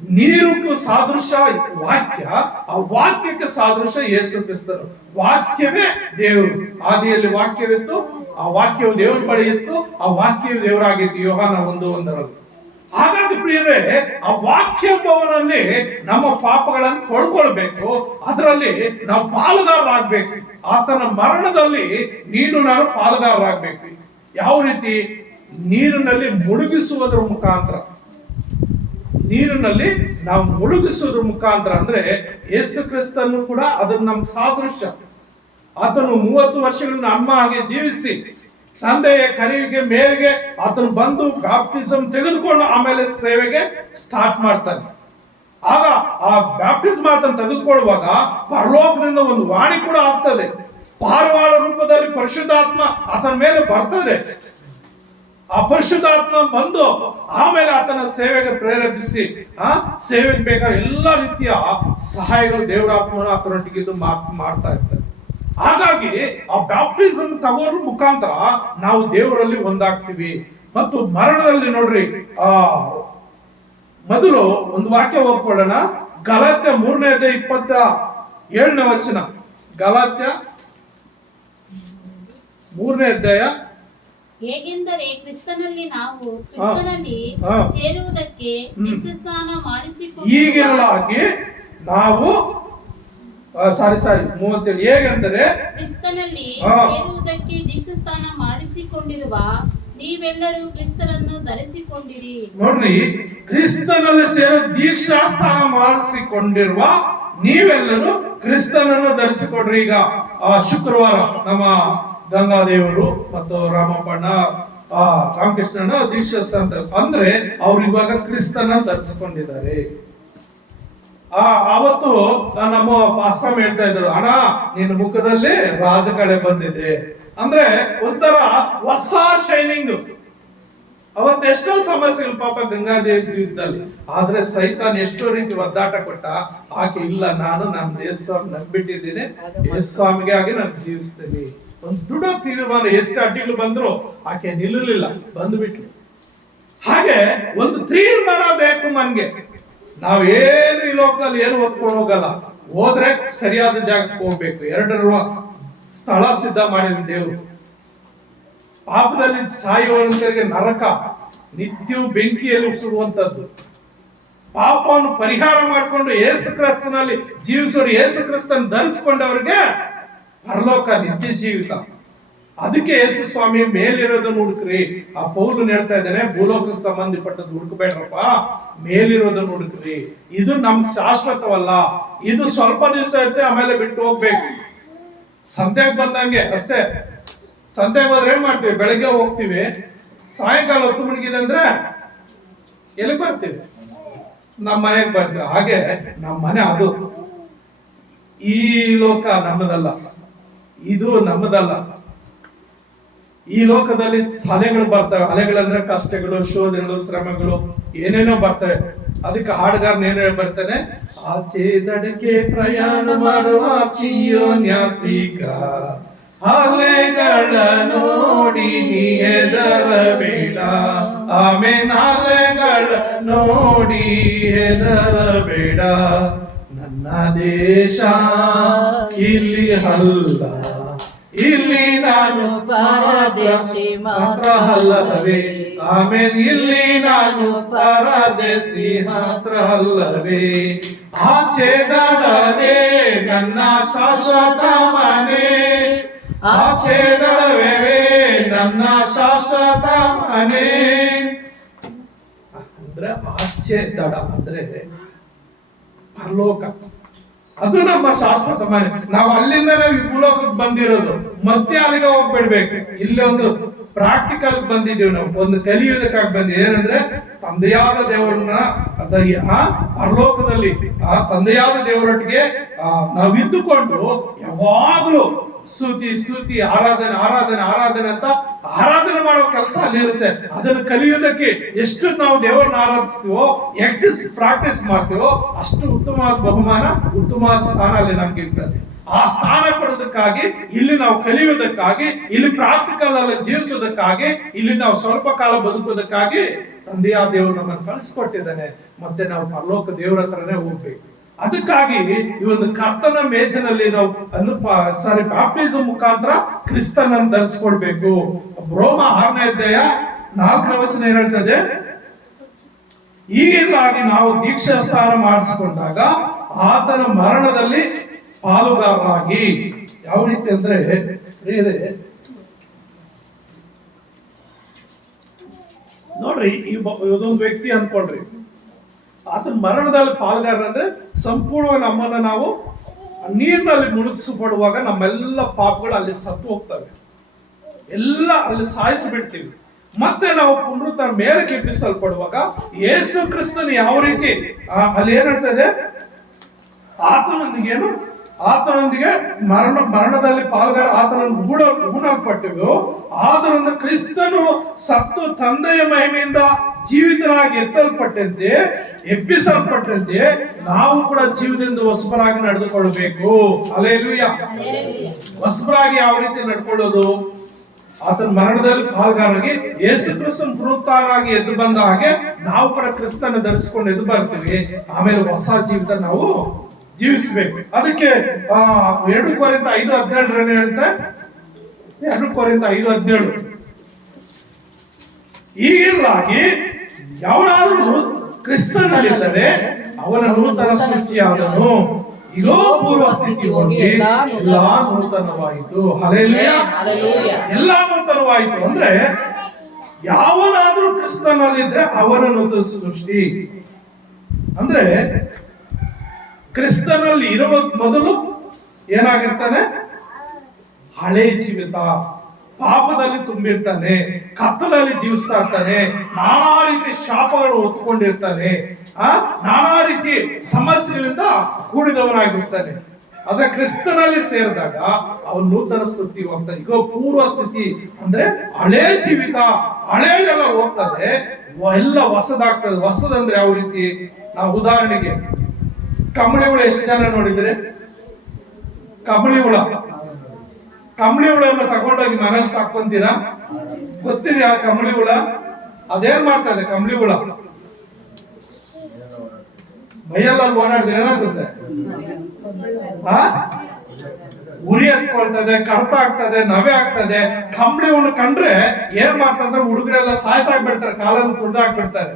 ನೀರಿಗೂ ಸಾದೃಶ್ಯ ವಾಕ್ಯ, ಆ ವಾಕ್ಯಕ್ಕೆ ಸಾದೃಶ್ಯ ಯೇಸು ಕ್ರಿಸ್ತನು. ವಾಕ್ಯವೇ ದೇವರು, ಆದಿಯಲ್ಲಿ ವಾಕ್ಯವಿತ್ತು, ಆ ವಾಕ್ಯವು ದೇವರ ಬಳಿ ಇತ್ತು, ಆ ವಾಕ್ಯವು ದೇವರಾಗಿತ್ತು. ಯೋಹಾನ 1:1. ಹಾಗಾಗಿ ಪ್ರಿಯರೇ, ಆ ವಾಕ್ಯಂಬವನಲ್ಲಿ ನಮ್ಮ ಪಾಪಗಳನ್ನು ತೊಳ್ಕೊಳ್ಬೇಕು, ಅದರಲ್ಲಿ ನಾವು ಪಾಲುಗಾರರಾಗಬೇಕು. ಆತನ ಮರಣದಲ್ಲಿ ನೀನು ನಾನು ಪಾಲುಗಾರರಾಗಬೇಕು. ಯಾವ ರೀತಿ, ನೀರಿನಲ್ಲಿ ಮುಳುಗಿಸುವುದರ ಮುಖಾಂತರ. ನೀರಿನಲ್ಲಿ ನಾವು ಮುಳುಗಿಸುವುದರ ಮುಖಾಂತರ ಅಂದ್ರೆ ಯೇಸು ಕ್ರಿಸ್ತನು ಕೂಡ ಅದನ್ನ ನಮ್ಮ ಸಾದೃಶ್ಯ. ಆತನು 30 ವರ್ಷಗಳನ್ನ ಅಮ್ಮ ಹಾಗೆ ಜೀವಿಸಿ ತಂದೆಯ ಕರೆಯುವಿಕೆ ಮೇರೆಗೆ ಆತನು ಬಂದು ಬ್ಯಾಪ್ಟಿಸಮ್ ತೆಗೆದುಕೊಂಡು ಆಮೇಲೆ ಸೇವೆಗೆ ಸ್ಟಾರ್ಟ್ ಮಾಡ್ತಾನೆ. ಆಗ ಆ ಬ್ಯಾಪ್ಟಿಸಮ್ ಆತನು ತೆಗೆದುಕೊಳ್ಳುವಾಗ ಪರಲೋಕದಿಂದ ಒಂದು ವಾಣಿ ಕೂಡ ಆಗ್ತದೆ. ಪಾರಿವಾಳ ರೂಪದಲ್ಲಿ ಪರಿಶುದ್ಧಾತ್ಮ ಆತನ ಮೇಲೆ ಬರ್ತದೆ. ಆ ಪರಿಶುದ್ಧಾತ್ಮ ಬಂದು ಆಮೇಲೆ ಆತನ ಸೇವೆಗೆ ಪ್ರೇರೇಪಿಸಿ ಸೇವೆಗೆ ಬೇಕಾದ ಎಲ್ಲ ರೀತಿಯ ಸಹಾಯಗಳು ದೇವರಾತ್ಮನ ಆತನೊಟ್ಟಿಗೆ ಮಾಡ್ತಾ ಇರ್ತಾರೆ. ಹಾಗಾಗಿ ಆ ಬ್ಯಾಪ್ಟಿಸಮ್ ತಗೋರ ಮುಖಾಂತರ ನಾವು ದೇವರಲ್ಲಿ ಒಂದಾಗ್ತೀವಿ. ಮತ್ತು ಮರಣದಲ್ಲಿ ನೋಡ್ರಿ, ಮೊದಲು ಒಂದು ವಾಕ್ಯ ಓದ್ಕೊಳ್ಳೋಣ. ಗಲಾತ್ಯ 3:27 ವಚನ. ಗಲಾತ್ಯ 3 ಹೇಗೆಂದರೆ ಕ್ರಿಸ್ತನಲ್ಲಿ ನಾವು ಕ್ರಿಸ್ತನಲ್ಲಿ ಸೇರುವುದಕ್ಕೆ ದೀಕ್ಷಾಸ್ನಾನ ಮಾಡಿಸಿಕೊಂಡು ಈಗಿರಲಾಗಿ ನಾವು ಸಾರಿ 37 ಹೇಗೆಂದರೆ ಕ್ರಿಸ್ತನಲ್ಲಿ ಸೇರುವುದಕ್ಕೆ ದೀಕ್ಷಾಸ್ನಾನ ಮಾಡಿಸಿಕೊಂಡಿರುವ ನೀವೆಲ್ಲರೂ ಕ್ರಿಸ್ತನನ್ನು ಧರಿಸಿಕೊಂಡಿರಿ. ನೋಡ್ರಿ, ಕ್ರಿಸ್ತನಲ್ಲಿ ಸೇರಿ ದೀಕ್ಷಾ ಸ್ನಾನ ಮಾಡಿಸಿಕೊಂಡಿರುವ ನೀವೆಲ್ಲರೂ ಕ್ರಿಸ್ತನನ್ನು ಧರಿಸಿಕೊಡ್ರಿ. ಈಗ ಶುಕ್ರವಾರ ನಮ್ಮ ಗಂಗಾದೇವರು ಮತ್ತು ರಾಮಪ್ಪಣ್ಣ ರಾಮಕೃಷ್ಣನ ದೀಕ್ಷಾ ಸ್ನಾನ ಅಂದ್ರೆ ಅವ್ರು ಇವಾಗ ಕ್ರಿಸ್ತನ ಧರಿಸಿಕೊಂಡಿದ್ದಾರೆ. ಅವತ್ತು ನಮ್ಮ ಪಾಸ್ವಾಮಿ ಹೇಳ್ತಾ ಇದ್ರು, ಅಣ್ಣ ನಿನ್ನ ಮುಖದಲ್ಲಿ ರಾಜಕಳೆ ಬಂದಿದೆ ಅಂದ್ರೆ ಒಂಥರ ಹೊಸ ಶೈನಿಂಗ್. ಅವತ್ತು ಎಷ್ಟೋ ಸಮಸ್ಯೆಗಳು ಪಾಪ ಗಂಗಾದೇವಿ ಜೀವಿತದಲ್ಲಿ, ಆದ್ರೆ ಸೈತಾನ್ ಎಷ್ಟೋ ರೀತಿ ಒದ್ದಾಟ ಕೊಟ್ಟ. ಆಕೆ ಇಲ್ಲ, ನಾನು ನಮ್ಮ ಯೇಸುಸ್ವಾಮಿ ನಂಬಿಟ್ಟಿದ್ದೀನಿ, ಯೇಸುಸ್ವಾಮಿಗೆ ಆಗಿ ನಾನು ಜೀವಿಸ್ತೇನೆ. ಒಂದು ದೃಢ ತೀರ್ಮಾನ, ಎಷ್ಟು ಅಡ್ಡಿಗಳು ಬಂದ್ರು ಆಕೆ ನಿಲ್ಲಲಿಲ್ಲ, ಬಂದ್ಬಿಟ್ಲು. ಹಾಗೆ ಒಂದು ತೀರ್ಮಾನ ಬೇಕು ನನ್ಗೆ. ನಾವೇನು ಈ ಲೋಕದಲ್ಲಿ ಏನು ಹೊತ್ಕೊಂಡು ಹೋಗಲ್ಲ, ಹೋದ್ರೆ ಸರಿಯಾದ ಜಾಗಕ್ಕೆ ಹೋಗ್ಬೇಕು. ಎರಡರ ಸ್ಥಳ ಸಿದ್ಧ ಮಾಡಿದ ದೇವರು. ಪಾಪದಲ್ಲಿ ಸಾಯುವಂತರಿಗೆ ನರಕ, ನಿತ್ಯ ಬೆಂಕಿಯಲ್ಲಿ ಸುಡುವಂತದ್ದು. ಪಾಪವನ್ನು ಪರಿಹಾರ ಮಾಡಿಕೊಂಡು ಯೇಸು ಕ್ರಿಸ್ತನಲ್ಲಿ ಜೀವಿಸೋರು, ಯೇಸು ಕ್ರಿಸ್ತನ ಧರಿಸಿಕೊಂಡವರಿಗೆ ಪರಲೋಕ, ನಿತ್ಯ ಜೀವಿತ. ಅದಕ್ಕೆ ಯೇಸು ಸ್ವಾಮಿ ಮೇಲಿರೋದನ್ನು ಹುಡುಕ್ರಿ. ಆ ಪೌಲನು ಹೇಳ್ತಾ ಇದ್ದಾನೆ, ಭೂಲೋಕಕ್ಕೆ ಸಂಬಂಧಪಟ್ಟದ್ದು ಹುಡುಕಬೇಡ್ರಪ್ಪ, ಮೇಲಿರೋದನ್ನು ಹುಡುಕ್ರಿ. ಇದು ನಮ್ ಶಾಶ್ವತವಲ್ಲ, ಇದು ಸ್ವಲ್ಪ ದಿವಸ ಇರುತ್ತೆ, ಆಮೇಲೆ ಬಿಟ್ಟು ಹೋಗ್ಬೇಕು. ಸಂತೆಗೆ ಬಂದಂಗೆ ಅಷ್ಟೇ. ಸಂತೆಗೆ ಹೋದ್ರೆ ಏನ್ ಮಾಡ್ತೀವಿ? ಬೆಳಗ್ಗೆ ಹೋಗ್ತೀವಿ, ಸಾಯಂಕಾಲ 10 ಮಣಿಗಿದೆ ಅಂದ್ರೆ ಎಲ್ಲಿ ಬರ್ತೀವಿ? ನಮ್ಮ ಮನೆಗೆ ಬರ್ತೀವಿ. ಹಾಗೆ ನಮ್ಮ ಮನೆ ಅದು. ಈ ಲೋಕ ನಮ್ಮದಲ್ಲ, ಇದು ನಮ್ಮದಲ್ಲ. ಈ ಲೋಕದಲ್ಲಿ ಅಲೆಗಳು ಬರ್ತವೆ. ಅಲೆಗಳಂದ್ರೆ ಕಷ್ಟಗಳು, ಶೋಧನೆಗಳು, ಶ್ರಮಗಳು, ಏನೇನೋ ಬರ್ತವೆ. ಅದಕ್ಕೆ ಹಾಡುಗಾರನ ಏನ್ ಬರ್ತಾನೆ, ಆಚೆ ದಡಕ್ಕೆ ಪ್ರಯಾಣ ಮಾಡುವ ಚಿಯೋನ್ ಯಾತ್ರಿಕ, ಅಲೆಗಳ ನೋಡಿ ನೀ ಹೆದರಬೇಡ. ಆಮೇನ್, ಅಲೆಗಳ ನೋಡಿ ಹೆದರಬೇಡ. ನನ್ನ ದೇಶ ಇಲ್ಲಿ ಅಲ್ಲ, ಇಲ್ಲಿ ನಾನು ಪರದೇಶಿ ಮಾತ್ರ ಅಲ್ಲವೇ. ಆಮೇಲೆ ಇಲ್ಲಿ ನಾನು ಪರದೇಶಿ ಮಾತ್ರ ಅಲ್ಲವೇ. ಆಚೆ ದಡವೇ ನನ್ನ ಶಾಶ್ವತ ಮನೆ, ಆಚೆ ದಡವೇ ನನ್ನ ಶಾಶ್ವತ ಮನೆ. ಅಂದ್ರೆ ಆಚೆ ದಡ ಅಂದ್ರೆ ಪರಲೋಕ, ಅದು ನಮ್ಮ ಶಾಶ್ವತ ಮನೆ. ನಾವು ಅಲ್ಲಿಂದ ನಾವು ಈ ಭೂಲೋಕಕ್ಕೆ ಬಂದಿರೋದು, ಮತ್ತೆ ಅಲ್ಲಿಗೆ ಹೋಗ್ಬಿಡ್ಬೇಕು. ಇಲ್ಲೇ ಒಂದು ಪ್ರಾಕ್ಟಿಕಲ್ ಬಂದಿದ್ದೀವಿ ನಾವು, ಒಂದು ಕಲಿಯೋದಕ್ಕಾಗಿ ಬಂದಿದ್ದೀವಿ. ಏನಂದ್ರೆ ತಂದೆಯಾದ ದೇವರನ್ನ ಆ ಪರಲೋಕದಲ್ಲಿ ಆ ತಂದೆಯಾದ ದೇವರೊಟ್ಟಿಗೆ ನಾವಿದ್ದುಕೊಂಡು ಯಾವಾಗ್ಲೂ ಸ್ತುತಿ ಸ್ತುತಿ, ಆರಾಧನೆ ಆರಾಧನೆ ಆರಾಧನೆ ಅಂತ ಆರಾಧನೆ ಮಾಡೋ ಕೆಲಸ ಅಲ್ಲಿರುತ್ತೆ. ಅದನ್ನು ಕಲಿಯೋದಕ್ಕೆ ಎಷ್ಟು ನಾವು ದೇವರನ್ನ ಆರಾಧಿಸ್ತೀವೋ, ಎಷ್ಟು ಪ್ರಾಕ್ಟೀಸ್ ಮಾಡ್ತೀವೋ, ಅಷ್ಟು ಉತ್ತಮವಾದ ಬಹುಮಾನ, ಉತ್ತಮವಾದ ಸ್ಥಾನ ಅಲ್ಲಿ ನಮ್ಗೆ ಇರ್ತದೆ. ಆ ಸ್ಥಾನ ಕೊಡೋದಕ್ಕಾಗಿ, ಇಲ್ಲಿ ನಾವು ಕಲಿಯೋದಕ್ಕಾಗಿ, ಇಲ್ಲಿ ಪ್ರಾಕ್ಟಿಕಲ್ ಅಲ್ಲಿ ಜೀವಿಸೋದಕ್ಕಾಗಿ, ಇಲ್ಲಿ ನಾವು ಸ್ವಲ್ಪ ಕಾಲ ಬದುಕೋದಕ್ಕಾಗಿ ತಂದೆಯ ದೇವರು ನಮ್ಮನ್ನು ಕಳಿಸ್ಕೊಟ್ಟಿದ್ದಾನೆ. ಮತ್ತೆ ನಾವು ಪರಲೋಕ ದೇವರ ಹತ್ರನೇ ಹೋಗ್ಬೇಕು. ಅದಕ್ಕಾಗಿ ಈ ಒಂದು ಕರ್ತನ ಮೇಜಿನಲ್ಲಿ ನಾವು ಬ್ಯಾಪ್ಟಿಸಮ್ ಮುಖಾಂತರ ಕ್ರಿಸ್ತನನ್ನು ಧರಿಸಿಕೊಳ್ಬೇಕು. ರೋಮ 6ನೇ ಅಧ್ಯಾಯ 4ನೇ ವಚನ ಏನ್ ಹೇಳ್ತದೆ, ಹೀಗಾಗಿ ನಾವು ದೀಕ್ಷಾ ಸ್ನಾನ ಮಾಡಿಸಿಕೊಂಡಾಗ ಆತನ ಮರಣದಲ್ಲಿ ಪಾಲುಗಾರರಾಗಿ. ಯಾವ ರೀತಿ ಅಂದ್ರೆ ನೋಡ್ರಿ, ಇದೊಂದು ವ್ಯಕ್ತಿ ಅನ್ಕೊಳ್ರಿ, ಆತನ ಮರಣದಲ್ಲಿ ಪಾಲ್ಗಾರ ಅಂದ್ರೆ ಸಂಪೂರ್ಣವಾಗಿ ನಮ್ಮನ್ನ ನಾವು ನೀರಿನಲ್ಲಿ ಮುಳುಗಿಸಲ್ಪಡುವಾಗ ನಮ್ಮೆಲ್ಲ ಪಾಪಗಳು ಅಲ್ಲಿ ಸತ್ತು ಹೋಗ್ತವೆ, ಎಲ್ಲ ಅಲ್ಲಿ ಸಾಯಿಸಿಬಿಡ್ತೀವಿ. ಮತ್ತೆ ನಾವು ಪುನರುತ್ಥಾನ ಮೇಲೆ ಕೆಪ್ಪಿಸಲ್ಪಡುವಾಗ ಯೇಸು ಕ್ರಿಸ್ತನ ಯಾವ ರೀತಿ ಅಲ್ಲಿ ಏನ್ ಹೇಳ್ತದೆ, ಆತನೊಂದಿಗೆ ಮರಣದಲ್ಲಿ ಪಾಲ್ಗಾರ, ಆತನನ್ನು ಗುಣಪಟ್ಟಿವು. ಆದ್ದರಿಂದ ಕ್ರಿಸ್ತನು ಸತ್ತು ತಂದೆಯ ಮಹಿಮೆಯಿಂದ ಜೀವಿತನಾಗಿ ಎತ್ತಲ್ಪಟ್ಟಂತೆ, ಎಬ್ಬಿಸಲ್ಪಟ್ಟಂತೆ ನಾವು ಕೂಡ ಜೀವದಿಂದ ಹೊಸಬರಾಗಿ ನಡೆದುಕೊಳ್ಳಬೇಕು. ಹಲ್ಲೆಲೂಯಾ. ಹೊಸಬರಾಗಿ ಯಾವ ರೀತಿ ನಡ್ಕೊಳ್ಳೋದು? ಆತನ ಮರಣದಲ್ಲಿ ಪಾಲ್ಗಾರಾಗಿ ಯೇಸು ಕ್ರಿಸ್ತನ ಪುನರುತ್ಥಾನವಾಗಿ ಎದ್ದು ಬಂದ ಹಾಗೆ ನಾವು ಕೂಡ ಕ್ರಿಸ್ತನ ಧರಿಸಿಕೊಂಡು ಎದ್ದು ಬರ್ತೀವಿ. ಆಮೇಲೆ ಹೊಸ ಜೀವಿತ ನಾವು ಜೀವಿಸಬೇಕು. ಅದಕ್ಕೆ 2 ಕೊರಿಂಥ 5:17 ಹೇಳುತ್ತೆ, 2 ಕೊರಿಂಥ 5:17, ಹೀಗಾಗಿ ಯಾವನಾದರೂ ಕ್ರಿಸ್ತನಲ್ಲಿದ್ದರೆ ಅವನ ನೂತನ ಸೃಷ್ಟಿಯಾದನು, ಇದೋ ಪೂರ್ವ ಸ್ಥಿತಿ ಹೋಗಿ ಎಲ್ಲಾ ನೂತನವಾಯಿತು. ಹಲ್ಲೆಲೂಯಾ. ಎಲ್ಲಾ ನೂತನವಾಯಿತು ಅಂದ್ರೆ ಯಾವನಾದ್ರೂ ಕ್ರಿಸ್ತನಲ್ಲಿದ್ರೆ ಅವನನ್ನು ಹೊಸ ಸೃಷ್ಟಿ. ಅಂದ್ರೆ ಕ್ರಿಸ್ತನಲ್ಲಿ ಇರುವ ಮೊದಲು ಏನಾಗಿರ್ತಾನೆ? ಹಳೆ ಜೀವಿತ, ಪಾಪದಲ್ಲಿ ತುಂಬಿರ್ತಾನೆ, ಕತ್ತಲಲ್ಲಿ ಜೀವಿಸ್ತಾ ಇರ್ತಾನೆ, ನಾನಾ ರೀತಿ ಶಾಪಗಳು ಹೊತ್ಕೊಂಡಿರ್ತಾನೆ, ನಾನಾ ರೀತಿ ಸಮಸ್ಯೆಗಳಿಂದ ಕೂಡಿದವನಾಗಿರ್ತಾನೆ. ಆದ್ರೆ ಕ್ರಿಸ್ತನಲ್ಲಿ ಸೇರಿದಾಗ ಅವನು ನೂತನ ಸ್ಥಿತಿ ಹೋಗ್ತಾನೆ. ಈಗ ಪೂರ್ವ ಸ್ಥಿತಿ ಅಂದ್ರೆ ಹಳೆ ಜೀವಿತ, ಹಳೆದೆಲ್ಲ ಹೋಗ್ತದೆ, ಎಲ್ಲ ಹೊಸದಾಗ್ತದೆ. ಹೊಸದಂದ್ರೆ ಯಾವ ರೀತಿ? ನಾವು ಉದಾಹರಣೆಗೆ ಕಂಬಳಿ ಹುಳ ಎಷ್ಟು ಜನ ನೋಡಿದ್ರೆ? ಕಂಬಳಿ ಹುಳನ್ನ ತಗೊಂಡೋಗಿ ಮನೇಲಿ ಸಾಕೊಂತೀರಾ? ಗೊತ್ತಿದೆಯಾ ಕಂಬಳಿ ಹುಳ? ಅದೇನ್ ಮಾಡ್ತದೆ ಕಂಬಳಿ ಹುಳ? ಮೈಯಲ್ಲಿ ಓಡಾಡಿದ್ರೆ ಏನಾಗುತ್ತೆ? ಉರಿ ಹತ್ಕೊಳ್ತದೆ, ಕಡತ ಆಗ್ತದೆ, ನವೆ ಆಗ್ತದೆ. ಕಂಬಳಿ ಹುಳ ಕಂಡ್ರೆ ಏನ್ ಮಾಡ್ತಂದ್ರೆ ಹುಡುಗರೆಲ್ಲ ಸಾಯ್ಸಾಕ್ಬಿಡ್ತಾರೆ, ಕಾಲನ್ನು ತುಳಿದಾಕ್ಬಿಡ್ತಾರೆ.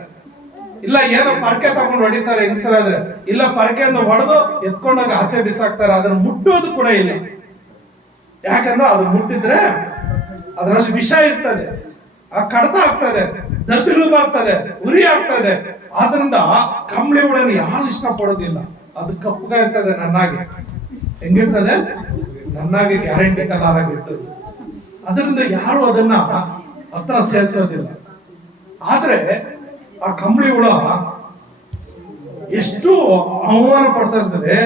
ಇಲ್ಲ ಏನೋ ಪರಕೆ ತಗೊಂಡು ಹೊಡಿತಾರೆ ಹೆಂಗಸರಾದ್ರೆ, ಇಲ್ಲ ಪರಕೆಯನ್ನು ಹೊಡೆದು ಎತ್ಕೊಂಡಾಗ ಆಚೆ ಬಿಸಾಕ್ತಾರೆ. ಅದನ್ನು ಮುಟ್ಟೋದು ಕೂಡ ಇಲ್ಲ. ಯಾಕಂದ್ರೆ ಅದು ಮುಟ್ಟಿದ್ರೆ ಅದರಲ್ಲಿ ವಿಷ ಇರ್ತದೆ, ಆ ಕಡತ ಆಗ್ತದೆ, ದದ್ದುಗಳು ಬರ್ತದೆ, ಉರಿ ಆಗ್ತದೆ. ಆದ್ರಿಂದ ಕಂಬಳಿ ಹುಳನ್ನು ಯಾರು ಇಷ್ಟ ಪಡೋದಿಲ್ಲ. ಅದು ಕಪ್ಪಗ ಇರ್ತದೆ, ನನ್ನಾಗಿ ಹೆಂಗಿರ್ತದೆ? ನನ್ನಾಗಿ ಗ್ಯಾರಂಟಿ ಕಲರ್ ಆಗಿರ್ತದೆ. ಅದರಿಂದ ಯಾರು ಅದನ್ನ ಹತ್ರ ಸೇರಿಸೋದಿಲ್ಲ. ಆದ್ರೆ ಆ ಕಂಬಳಿ ಹುಳ ಎಷ್ಟು ಅವಮಾನ ಪಡ್ತಾ ಇರ್ತದೆ,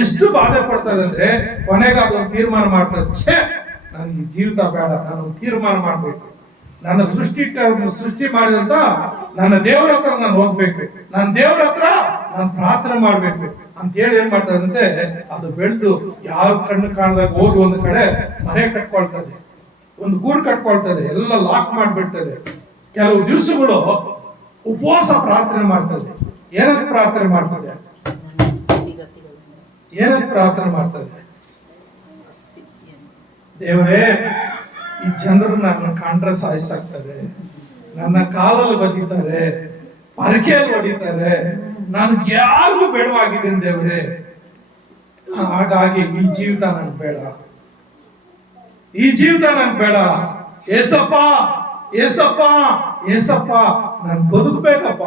ಎಷ್ಟು ಬಾಧೆ ಪಡ್ತದೆ ಅಂದ್ರೆ ಕೊನೆಗೆ ಅದೊಂದು ತೀರ್ಮಾನ ಮಾಡ್ತದೆ, ಛೇ ನನಗೆ ಜೀವಿತ ಬೇಡ, ನಾನು ತೀರ್ಮಾನ ಮಾಡ್ಬೇಕು, ನನ್ನ ಸೃಷ್ಟಿ ಮಾಡಿದಂತ ನನ್ನ ದೇವರ ಹತ್ರ ನಾನು ಹೋಗ್ಬೇಕು, ನನ್ನ ದೇವರ ಹತ್ರ ನಾನು ಪ್ರಾರ್ಥನೆ ಮಾಡ್ಬೇಕು ಅಂತ ಹೇಳಿ ಏನ್ ಮಾಡ್ತದಂತೆ, ಅದು ಬೆಳೆದು ಯಾರು ಕಣ್ಣು ಕಾಣದಾಗ ಹೋಗಿ ಒಂದು ಕಡೆ ಮನೆ ಕಟ್ಕೊಳ್ತದೆ, ಒಂದು ಗೂಡು ಕಟ್ಕೊಳ್ತದೆ, ಎಲ್ಲ ಲಾಕ್ ಮಾಡ್ಬಿಡ್ತದೆ. ಕೆಲವು ದಿವಸಗಳು ಉಪವಾಸ ಪ್ರಾರ್ಥನೆ ಮಾಡ್ತದೆ. ಏನಕ್ಕೆ ಪ್ರಾರ್ಥನೆ ಮಾಡ್ತದೆ? ಏನಕ್ಕೆ ಪ್ರಾರ್ಥನೆ ಮಾಡ್ತದೆ? ದೇವರೇ, ಈ ಜನರು ನನ್ನ ಕಾಂಡ್ರೆ ಸಾಯಿಸಾಕ್ತಾರೆ, ನನ್ನ ಕಾಲಲ್ಲಿ ಬದಿತಾರೆ, ಪರಕೆಯಲ್ಲಿ ಹೊಡಿತಾರೆ, ನಾನು ಯಾರಿಗೂ ಬೇಡವಾಗಿದ್ದೀನಿ ದೇವರೇ. ಹಾಗಾಗಿ ಈ ಜೀವಿತ ನನ್ಗೆ ಬೇಡ, ಈ ಜೀವಿತ ನನ್ಗೆ ಬೇಡ. ಏಸಪ್ಪ ಏಸಪ್ಪ ಏಸಪ್ಪ, ನಾನು ಬದುಕ್ಬೇಕಪ್ಪ,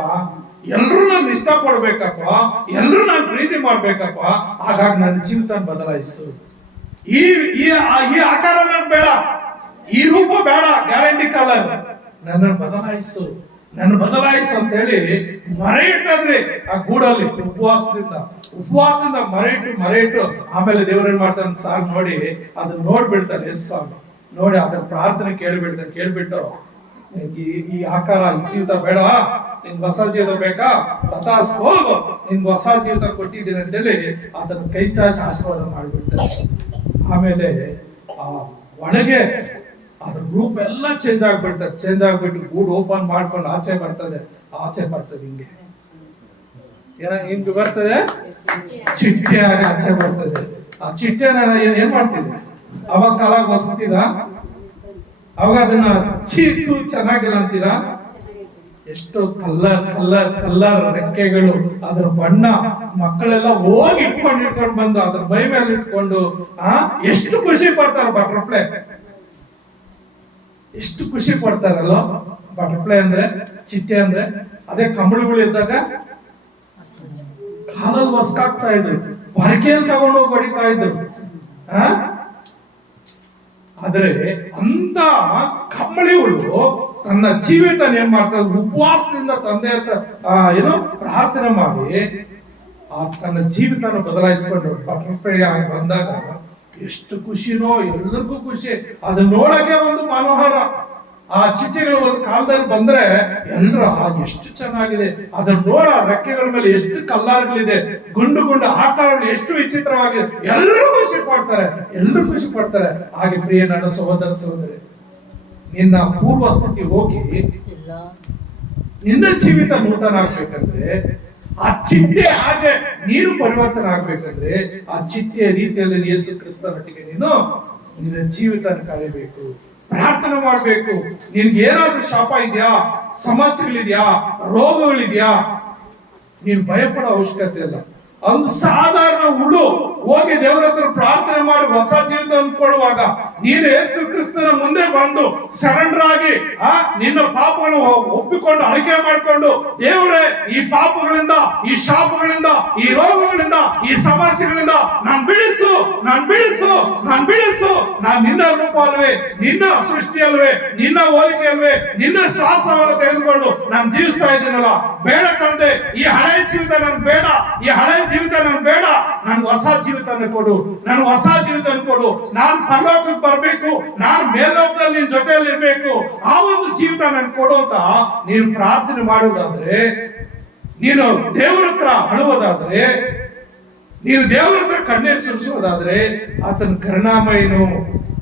ಎಲ್ರು ನಾನು ಇಷ್ಟ ಪಡ್ಬೇಕಪ್ಪ, ಎಲ್ರು ನಾನು ಪ್ರೀತಿ ಮಾಡ್ಬೇಕಪ್ಪ, ಹಾಗಾಗಿ ನನ್ನ ಜೀವಿತ ಬದಲಾಯಿಸು. ಈ ಆಕಾರ ನನ್ಗೆ ಬೇಡ, ಈ ರೂಪ ಬೇಡ, ಗ್ಯಾರಂಟಿ ಕಲರ್, ನನ್ನ ಬದಲಾಯಿಸು, ನನ್ನ ಬದಲಾಯಿಸು ಅಂತ ಹೇಳಿ ಮರೆ ಇಟ್ಟದ್ರಿ ಆ ಗೂಡಲ್ಲಿ. ಉಪವಾಸದಿಂದ ಮರೆ ಇಟ್ಟು ಆಮೇಲೆ ದೇವ್ರೇನ್ ಮಾಡ್ತಾನೆ ಸಾರ್ ನೋಡಿ ಅದನ್ನ ನೋಡ್ಬಿಡ್ತಾನೆ. ಎಸ್ ಸ್ವಾಮಿ ನೋಡಿ ಅದನ್ನ ಪ್ರಾರ್ಥನೆ ಕೇಳ್ಬಿಟ್ಟು ಈ ಆಕಾರ, ಈ ಜೀವಿತ ಬೇಡ, ನಿನ್ಗೆ ಹೊಸ ಜೀವಿತ ಬೇಕಾ, ತಥಾಸ್ ಹೋಗು, ನಿನ್ಗೆ ಹೊಸ ಜೀವಿತ ಕೊಟ್ಟಿದ್ದೀನಿ ಅಂತೇಳಿ ಅದನ್ನ ಕೈ ಚಾಚಿ ಆಶೀರ್ವಾದ ಮಾಡ್ಬಿಡ್ತಾರೆ. ಆಮೇಲೆ ಆ ಒಳಗೆ ಅದ್ರ ಗ್ರೂಪ್ ಎಲ್ಲ ಚೇಂಜ್ ಆಗ್ಬಿಟ್ಟು ಗೂಡ್ ಓಪನ್ ಮಾಡ್ಕೊಂಡು ಆಚೆ ಬರ್ತದೆ ಹಿಂಗೆ ಹಿಂಗ್ ಬರ್ತದೆ, ಚಿಟ್ಟೆ ಆಗಿ ಆಚೆ ಬರ್ತದೆ. ಆ ಚಿಟ್ಟೆನ ಏನ್ ಮಾಡ್ತಿದ್ದೆ ಅವಾಗ ಕಾಲಾಗ ಹೊಸ್ತೀರ, ಅವಾಗ ಅದನ್ನ ಚೀತು ಚೆನ್ನಾಗಿಲ್ಲ ಅಂತೀರಾ. ಎಷ್ಟು ಕಲ್ಲರ್ ರೆಕ್ಕೆಗಳು, ಅದ್ರ ಬಣ್ಣ, ಮಕ್ಕಳೆಲ್ಲ ಹೋಗಿ ಇಟ್ಕೊಂಡು ಬಂದು ಅದ್ರ ಮೈ ಮೇಲೆ ಇಟ್ಕೊಂಡು ಎಷ್ಟು ಖುಷಿ ಪಡ್ತಾರ. ಬಟರ್ಫ್ಲೈ ಎಷ್ಟು ಖುಷಿ ಪಡ್ತಾರಲ್ಲ. ಬಟರ್ಫ್ಲೈ ಅಂದ್ರೆ, ಚಿಟ್ಟೆ ಅಂದ್ರೆ, ಅದೇ ಕಂಬಳಿಗಳು ಇದ್ದಾಗ ಕಾಲಲ್ಲಿ ಹೊಸ್ಕಾಗ್ತಾ ಇದ್ರು, ಪರಕೆಯಲ್ಲಿ ತಗೊಂಡೋಗಿ ಹೊಡಿತಾ ಇದ್ರು. ಆದ್ರೆ ಅಂತ ಕಂಬಳಿಗಳು ತನ್ನ ಜೀವಿತ ಏನ್ ಮಾಡ್ತಾರೆ, ಉಪವಾಸದಿಂದ ತಂದೆ ಏನೋ ಪ್ರಾರ್ಥನೆ ಮಾಡಿ ತನ್ನ ಜೀವಿತನ ಬದಲಾಯಿಸ್ಕೊಂಡು ಬಟರ್ಫ್ಲೈ ಆಗಿ ಬಂದಾಗ ಎಷ್ಟು ಖುಷಿನೋ, ಎಲ್ಲರಿಗೂ ಖುಷಿ. ಅದನ್ನ ನೋಡಕ್ಕೆ ಒಂದು ಮನೋಹರ. ಆ ಚಿಟ್ಟೆಗಳು ಒಂದು ಕಾಲದಲ್ಲಿ ಬಂದ್ರೆ ಎಲ್ರು ಎಷ್ಟು ಚೆನ್ನಾಗಿದೆ, ಅದನ್ನ ನೋಡ, ರೆಕ್ಕೆಗಳ ಮೇಲೆ ಎಷ್ಟು ಕಲ್ಲಾರ್ಗಳಿದೆ, ಗುಂಡು ಆಕಾರಗಳು ಎಷ್ಟು ವಿಚಿತ್ರವಾಗಿದೆ, ಎಲ್ಲರೂ ಖುಷಿ ಪಡ್ತಾರೆ. ಹಾಗೆ ಪ್ರಿಯ ನನ್ನ ಸಹೋದರಿ, ನಿನ್ನ ಪೂರ್ವ ಸ್ಥಿತಿ ಹೋಗಿ ನಿನ್ನ ಜೀವಿತ ನೂತನ ಆಗ್ಬೇಕಂದ್ರೆ, ಆ ಚಿಟ್ಟೆ ಹಾಗೆ ನೀನು ಪರಿವರ್ತನೆ ಆಗ್ಬೇಕಂದ್ರೆ, ಆ ಚಿಟ್ಟೆಯ ರೀತಿಯಲ್ಲಿ ಯೇಸು ಕ್ರಿಸ್ತನೊಟ್ಟಿಗೆ ನೀನು ನಿನ್ನ ಜೀವಿತ ಕಳೆಯಬೇಕು, ಪ್ರಾರ್ಥನೆ ಮಾಡ್ಬೇಕು. ನಿನ್ಗೆ ಏನಾದ್ರೂ ಶಾಪ ಇದೆಯಾ, ಸಮಸ್ಯೆಗಳಿದ್ಯಾ, ರೋಗಗಳಿದ್ಯಾ, ನೀನು ಭಯಪಡೋ ಅವಶ್ಯಕತೆ ಇಲ್ಲ. ಒಂದು ಸಾಧಾರಣ ಹುಳು ಹೋಗಿ ದೇವರ ಹತ್ರ ಪ್ರಾರ್ಥನೆ ಮಾಡಿ ಹೊಸ ಜೀವಿತ ಅಂದ್ಕೊಳ್ಳುವಾಗ ನೀನು ಯೇಸು ಕ್ರಿಸ್ತನ ಮುಂದೆ ಬಂದು ಸರೆಂಡರ್ ಆಗಿ ನಿನ್ನ ಪಾಪಗಳನ್ನು ಒಪ್ಪಿಕೊಂಡು ಅರಿಕೆ ಮಾಡಿಕೊಂಡು, ದೇವರೇ ಈ ಪಾಪಗಳಿಂದ, ಈ ಶಾಪಗಳಿಂದ, ಈ ರೋಗಗಳಿಂದ, ಈ ಸಮಸ್ಯೆಗಳಿಂದ ನಾನು ಬಿಡಿಸು, ನಾನು ನಿನ್ನ ರೂಪ ಅಲ್ವೇ, ನಿನ್ನ ಸೃಷ್ಟಿ ಅಲ್ವೇ, ನಿನ್ನ ಹೋಲಿಕೆ ಅಲ್ವೇ, ನಿನ್ನ ಶ್ವಾಸವನ್ನು ತೆಗೆದುಕೊಂಡು ನಾನು ಜೀವಿಸ್ತಾ ಇದ್ದೀನಲ್ಲ, ಬೇಡ ತಂದೆ, ಈ ಹಳೆಯ ಜೀವಿತ ನನ್ ಬೇಡ, ಈ ಹಳೆಯ ಜೀವಿತ ನನ್ ಬೇಡ, ನನ್ಗೆ ಹೊಸ ಜೀವಿತನ ಕೊಡು, ನಾನು ಪರಲೋಕಕ್ಕೆ ಬರ್ಬೇಕು, ನಾನು ಮೇಲ್ಲೋಕದಲ್ಲಿ ನಿನ್ ಜೊತೆಯಲ್ಲಿ ಇರ್ಬೇಕು, ಆ ಒಂದು ಜೀವಿತ ನನ್ ಕೊಡು ಅಂತ ನೀನು ಪ್ರಾರ್ಥನೆ ಮಾಡುವುದಾದ್ರೆ, ನೀನು ದೇವರ ಹತ್ರ ಅಳುವುದಾದ್ರೆ, ನೀನು ದೇವರ ಹತ್ರ ಕಣ್ಣೀರು ಸುರಿಸುವುದಾದ್ರೆ, ಆತನ ಕರುಣಾಮಯನು,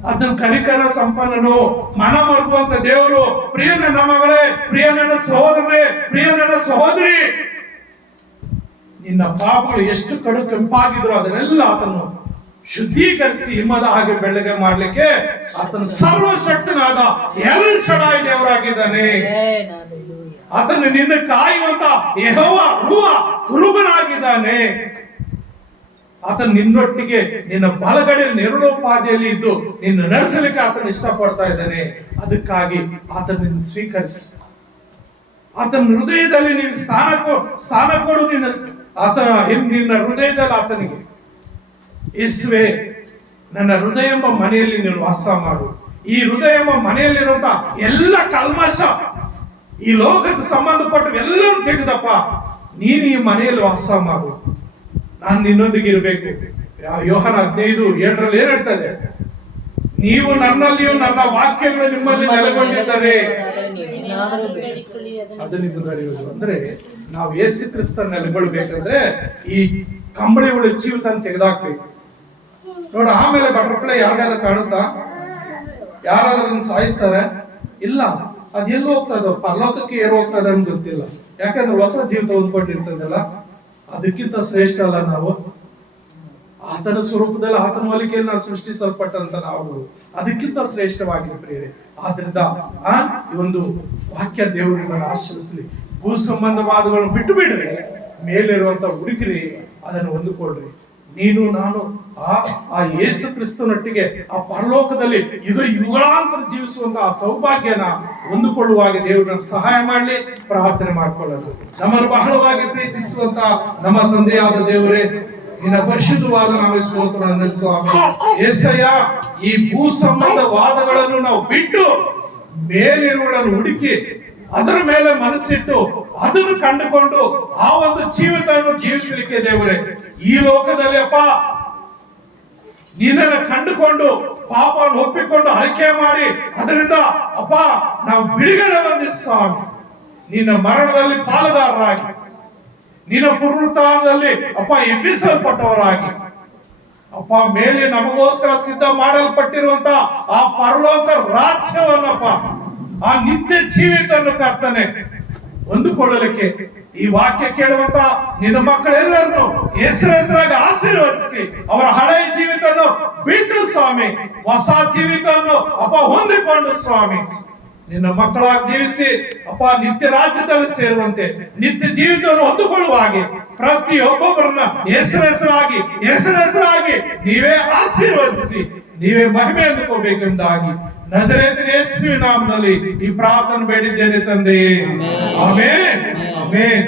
ಆತನ ಕನಿಕರ ಸಂಪನ್ನನು, ಮನ ಮರುಗುವಂತ ದೇವರು. ಪ್ರಿಯ ನನ್ನ ಮಗಳೇ, ಪ್ರಿಯ ನನ್ನ ಸಹೋದರನೇ, ಪ್ರಿಯ ನನ್ನ ಸಹೋದರಿ, ನಿನ್ನ ಪಾಪಗಳು ಎಷ್ಟು ಕಡು ಕೆಂಪಾಗಿದ್ರು ಅದನ್ನೆಲ್ಲ ಆತನು ಶುದ್ಧೀಕರಿಸಿ ಹಿಮದ ಹಾಗೆ ಬೆಳ್ಳಗೆ ಮಾಡ್ಲಿಕ್ಕೆ ಆತನು ಸರ್ವಶಕ್ತನಾದ ಎಲ್ ಶಡಾಯ್ ದೇವರಾಗಿದ್ದಾನೆ. ಆತನು ನಿನ್ನ ಕಾಯುವಂತ ಯೆಹೋವ ಕುರುಬನಾಗಿದ್ದಾನೆ. ಆತನು ನಿನ್ನೊಟ್ಟಿಗೆ ನಿನ್ನ ಬಲಗಡೆ ನೆರಳೋಪಾದಿಯಲ್ಲಿ ಇದ್ದು ನಿನ್ನ ನಡೆಸಲಿಕ್ಕೆ ಆತನು ಇಷ್ಟಪಡ್ತಾ ಇದ್ದಾನೆ. ಅದಕ್ಕಾಗಿ ಆತನ ನಿನ್ನ ಸ್ವೀಕರಿಸಿ, ಆತನ ಹೃದಯದಲ್ಲಿ ನೀನು ಸ್ಥಾನ ಕೊಡು. ನಿನ್ನ ಹೃದಯದಲ್ಲಿ ಆತನಿಗೆ, ಯೇಸುವೇ ನನ್ನ ಹೃದಯ ಎಂಬ ಮನೆಯಲ್ಲಿ ನೀನು ವಾಸ ಮಾಡು. ಈ ಹೃದಯ ಎಂಬ ಮನೆಯಲ್ಲಿರುವಂತ ಎಲ್ಲ ಕಲ್ಮಶ, ಈ ಲೋಕಕ್ಕೆ ಸಂಬಂಧಪಟ್ಟ ಎಲ್ಲರೂ ತೆಗೆದಪ್ಪ, ನೀನು ಈ ಮನೆಯಲ್ಲಿ ವಾಸ ಮಾಡು, ನಾನು ನಿನ್ನೊಂದಿಗೆ ಇರಬೇಕು. ಯೋಹಾನ 15:7 ಏನ್ ಹೇಳ್ತದೆ? ನೀವು ನನ್ನಲ್ಲಿಯೂ ನನ್ನ ವಾಕ್ಯಗಳು ನಿಮ್ಮಲ್ಲಿ ನೆಲೆಗೊಂಡಿದ್ದಾರೆ, ಅದು ನಿಮಗೆ ನಡೆಯುವುದು. ಅಂದ್ರೆ ನಾವು ಯೇಸು ಕ್ರಿಸ್ತ ನೆಲೆಗೊಳ್ಬೇಕಂದ್ರೆ ಈ ಕಂಬಳಿ ಉಳ್ಳ ಜೀವಿತ ತೆಗೆದಾಕ್ಬೇಕು. ನೋಡ, ಆಮೇಲೆ ಬಟರ್ಫ್ಲೈ ಯಾರಿಗಾದ್ರೂ ಕಾಣುತ್ತಾ? ಯಾರಾದ್ರೂ ಸಾಯಿಸ್ತಾರೆ? ಇಲ್ಲ. ಅದೆಲ್ಲ ಹೋಗ್ತದ? ಪರಲೋಕಕ್ಕೆ ಏರ್ ಹೋಗ್ತದೆ ಅಂತ ಗೊತ್ತಿಲ್ಲ. ಯಾಕಂದ್ರೆ ಹೊಸ ಜೀವಿತ ಹೊಂದ್ಕೊಂಡಿರ್ತದಲ್ಲ. ಅದಕ್ಕಿಂತ ಶ್ರೇಷ್ಠ ಅಲ್ಲ ನಾವು? ಆತನ ಸ್ವರೂಪದಲ್ಲಿ, ಆತನ ಹೋಲಿಕೆಯಲ್ಲಿ ನಾವು ಸೃಷ್ಟಿಸಲ್ಪಟ್ಟಂತ ನಾವು ಅದಕ್ಕಿಂತ ಶ್ರೇಷ್ಠವಾಗಿದೆ ಪ್ರಿಯರೇ. ಆದ್ರಿಂದ ಈ ಒಂದು ವಾಕ್ಯ ದೇವರನ್ನ ಆಶ್ರಯಿಸಲಿ. ಭೂ ಸಂಬಂಧವಾದಗಳನ್ನು ಬಿಟ್ಟು ಬಿಡ್ರಿ, ಮೇಲಿರುವಂತ ಹುಡುಕಿರಿ, ಅದನ್ನು ಹೊಂದಿಕೊಳ್ಳ್ರಿ. ನೀನು ನಾನು ಆ ಯೇಸು ಕ್ರಿಸ್ತನೊಟ್ಟಿಗೆ ಆ ಪರಲೋಕದಲ್ಲಿ ಯುಗಾಂತರ ಜೀವಿಸುವಂತ ಆ ಸೌಭಾಗ್ಯನ ಹೊಂದಿಕೊಳ್ಳುವಾಗ ದೇವರನ್ನು ಸಹಾಯ ಮಾಡಲಿ. ಪ್ರಾರ್ಥನೆ ಮಾಡಿಕೊಳ್ಳಲು ನಮ್ಮನ್ನು ಬಹಳವಾಗಿ ಪ್ರೀತಿಸುವಂತ ನಮ್ಮ ತಂದೆಯಾದ ದೇವರೇ, ನಿನ್ನ ಪರಿಶುದ್ಧವಾದ ನಾಮಕ್ಕೆ ಸ್ತೋತ್ರ ಸ್ವಾಮಿ. యేసయ్య, ಈ ಭೂ ಸಂಬಂಧವಾದಗಳನ್ನು ನಾವು ಬಿಟ್ಟು ಮೇಲಿರುವುದನ್ನು ಹುಡುಕಿ ಅದರ ಮೇಲೆ ಮನಸ್ಸಿಟ್ಟು ಅದನ್ನು ಕಂಡುಕೊಂಡು ಆ ಒಂದು ಜೀವಿತವನ್ನು ಜೀವಿಸಲಿಕ್ಕೆ ದೇವರೇ, ಈ ಲೋಕದಲ್ಲಿ ಅಪ್ಪ ನಿನ್ನನ್ನು ಕಂಡುಕೊಂಡು ಪಾಪವನ್ನು ಒಪ್ಪಿಕೊಂಡು ಅರಿಕೆ ಮಾಡಿ ಅದರಿಂದ ಅಪ್ಪ ನಾವು ಬಿಡುಗಡೆ ಹೊಂದಿ ಸ್ವಾಮಿ, ನಿನ್ನ ಮರಣದಲ್ಲಿ ಪಾಲುಗಾರರಾಗಿ, ನಿನ್ನ ಪುನರುತ್ಥಾನದಲ್ಲಿ ಅಪ್ಪ ಎಬ್ಬಿಸಲ್ಪಟ್ಟವರಾಗಿ, ಅಪ್ಪ ಮೇಲೆ ನಮಗೋಸ್ಕರ ಸಿದ್ಧ ಮಾಡಲ್ಪಟ್ಟಿರುವಂತ ಆ ಪರಲೋಕ ರಾಜ್ಯವನ್ನಪ್ಪ, ಆ ನಿತ್ಯ ಜೀವಿತವನ್ನು ಕರ್ತನೆ ಹೊಂದಿಕೊಳ್ಳಲಿಕ್ಕೆ ಈ ವಾಕ್ಯ ಕೇಳುವಂತ ನಿನ್ನ ಮಕ್ಕಳೆಲ್ಲರನ್ನು ಹೆಸರಾಗಿ ಆಶೀರ್ವದಿಸಿ ಅವರ ಹಳೆಯ ಜೀವಿತವನ್ನು ಬಿಟ್ಟು ಸ್ವಾಮಿ ಹೊಸ ಜೀವಿತವನ್ನು ಅಪ್ಪ ಹೊಂದಿಕೊಂಡು ಸ್ವಾಮಿ ನಿನ್ನ ಮಕ್ಕಳಾಗಿ ಜೀವಿಸಿ ಅಪ್ಪ ನಿತ್ಯ ರಾಜ್ಯದಲ್ಲಿ ಸೇರುವಂತೆ ನಿತ್ಯ ಜೀವಿತವನ್ನು ಹೊಂದಿಕೊಳ್ಳುವ ಹಾಗೆ ಪ್ರತಿಯೊಬ್ಬೊಬ್ಬರನ್ನ ಹೆಸರಾಗಿ ನೀವೇ ಆಶೀರ್ವದಿಸಿ ನೀವೇ ಮಹಿಮೆ ಅಂದುಕೋಬೇಕೆಂದಾಗಿ ನಜರೇತಿನ ಯೇಸುವಿನ ನಾಮದಲ್ಲಿ ಈ ಪ್ರಾರ್ಥನೆ ಬೇಡಿದ್ದೇನೆ ತಂದೆಯೇ. Amen, amen.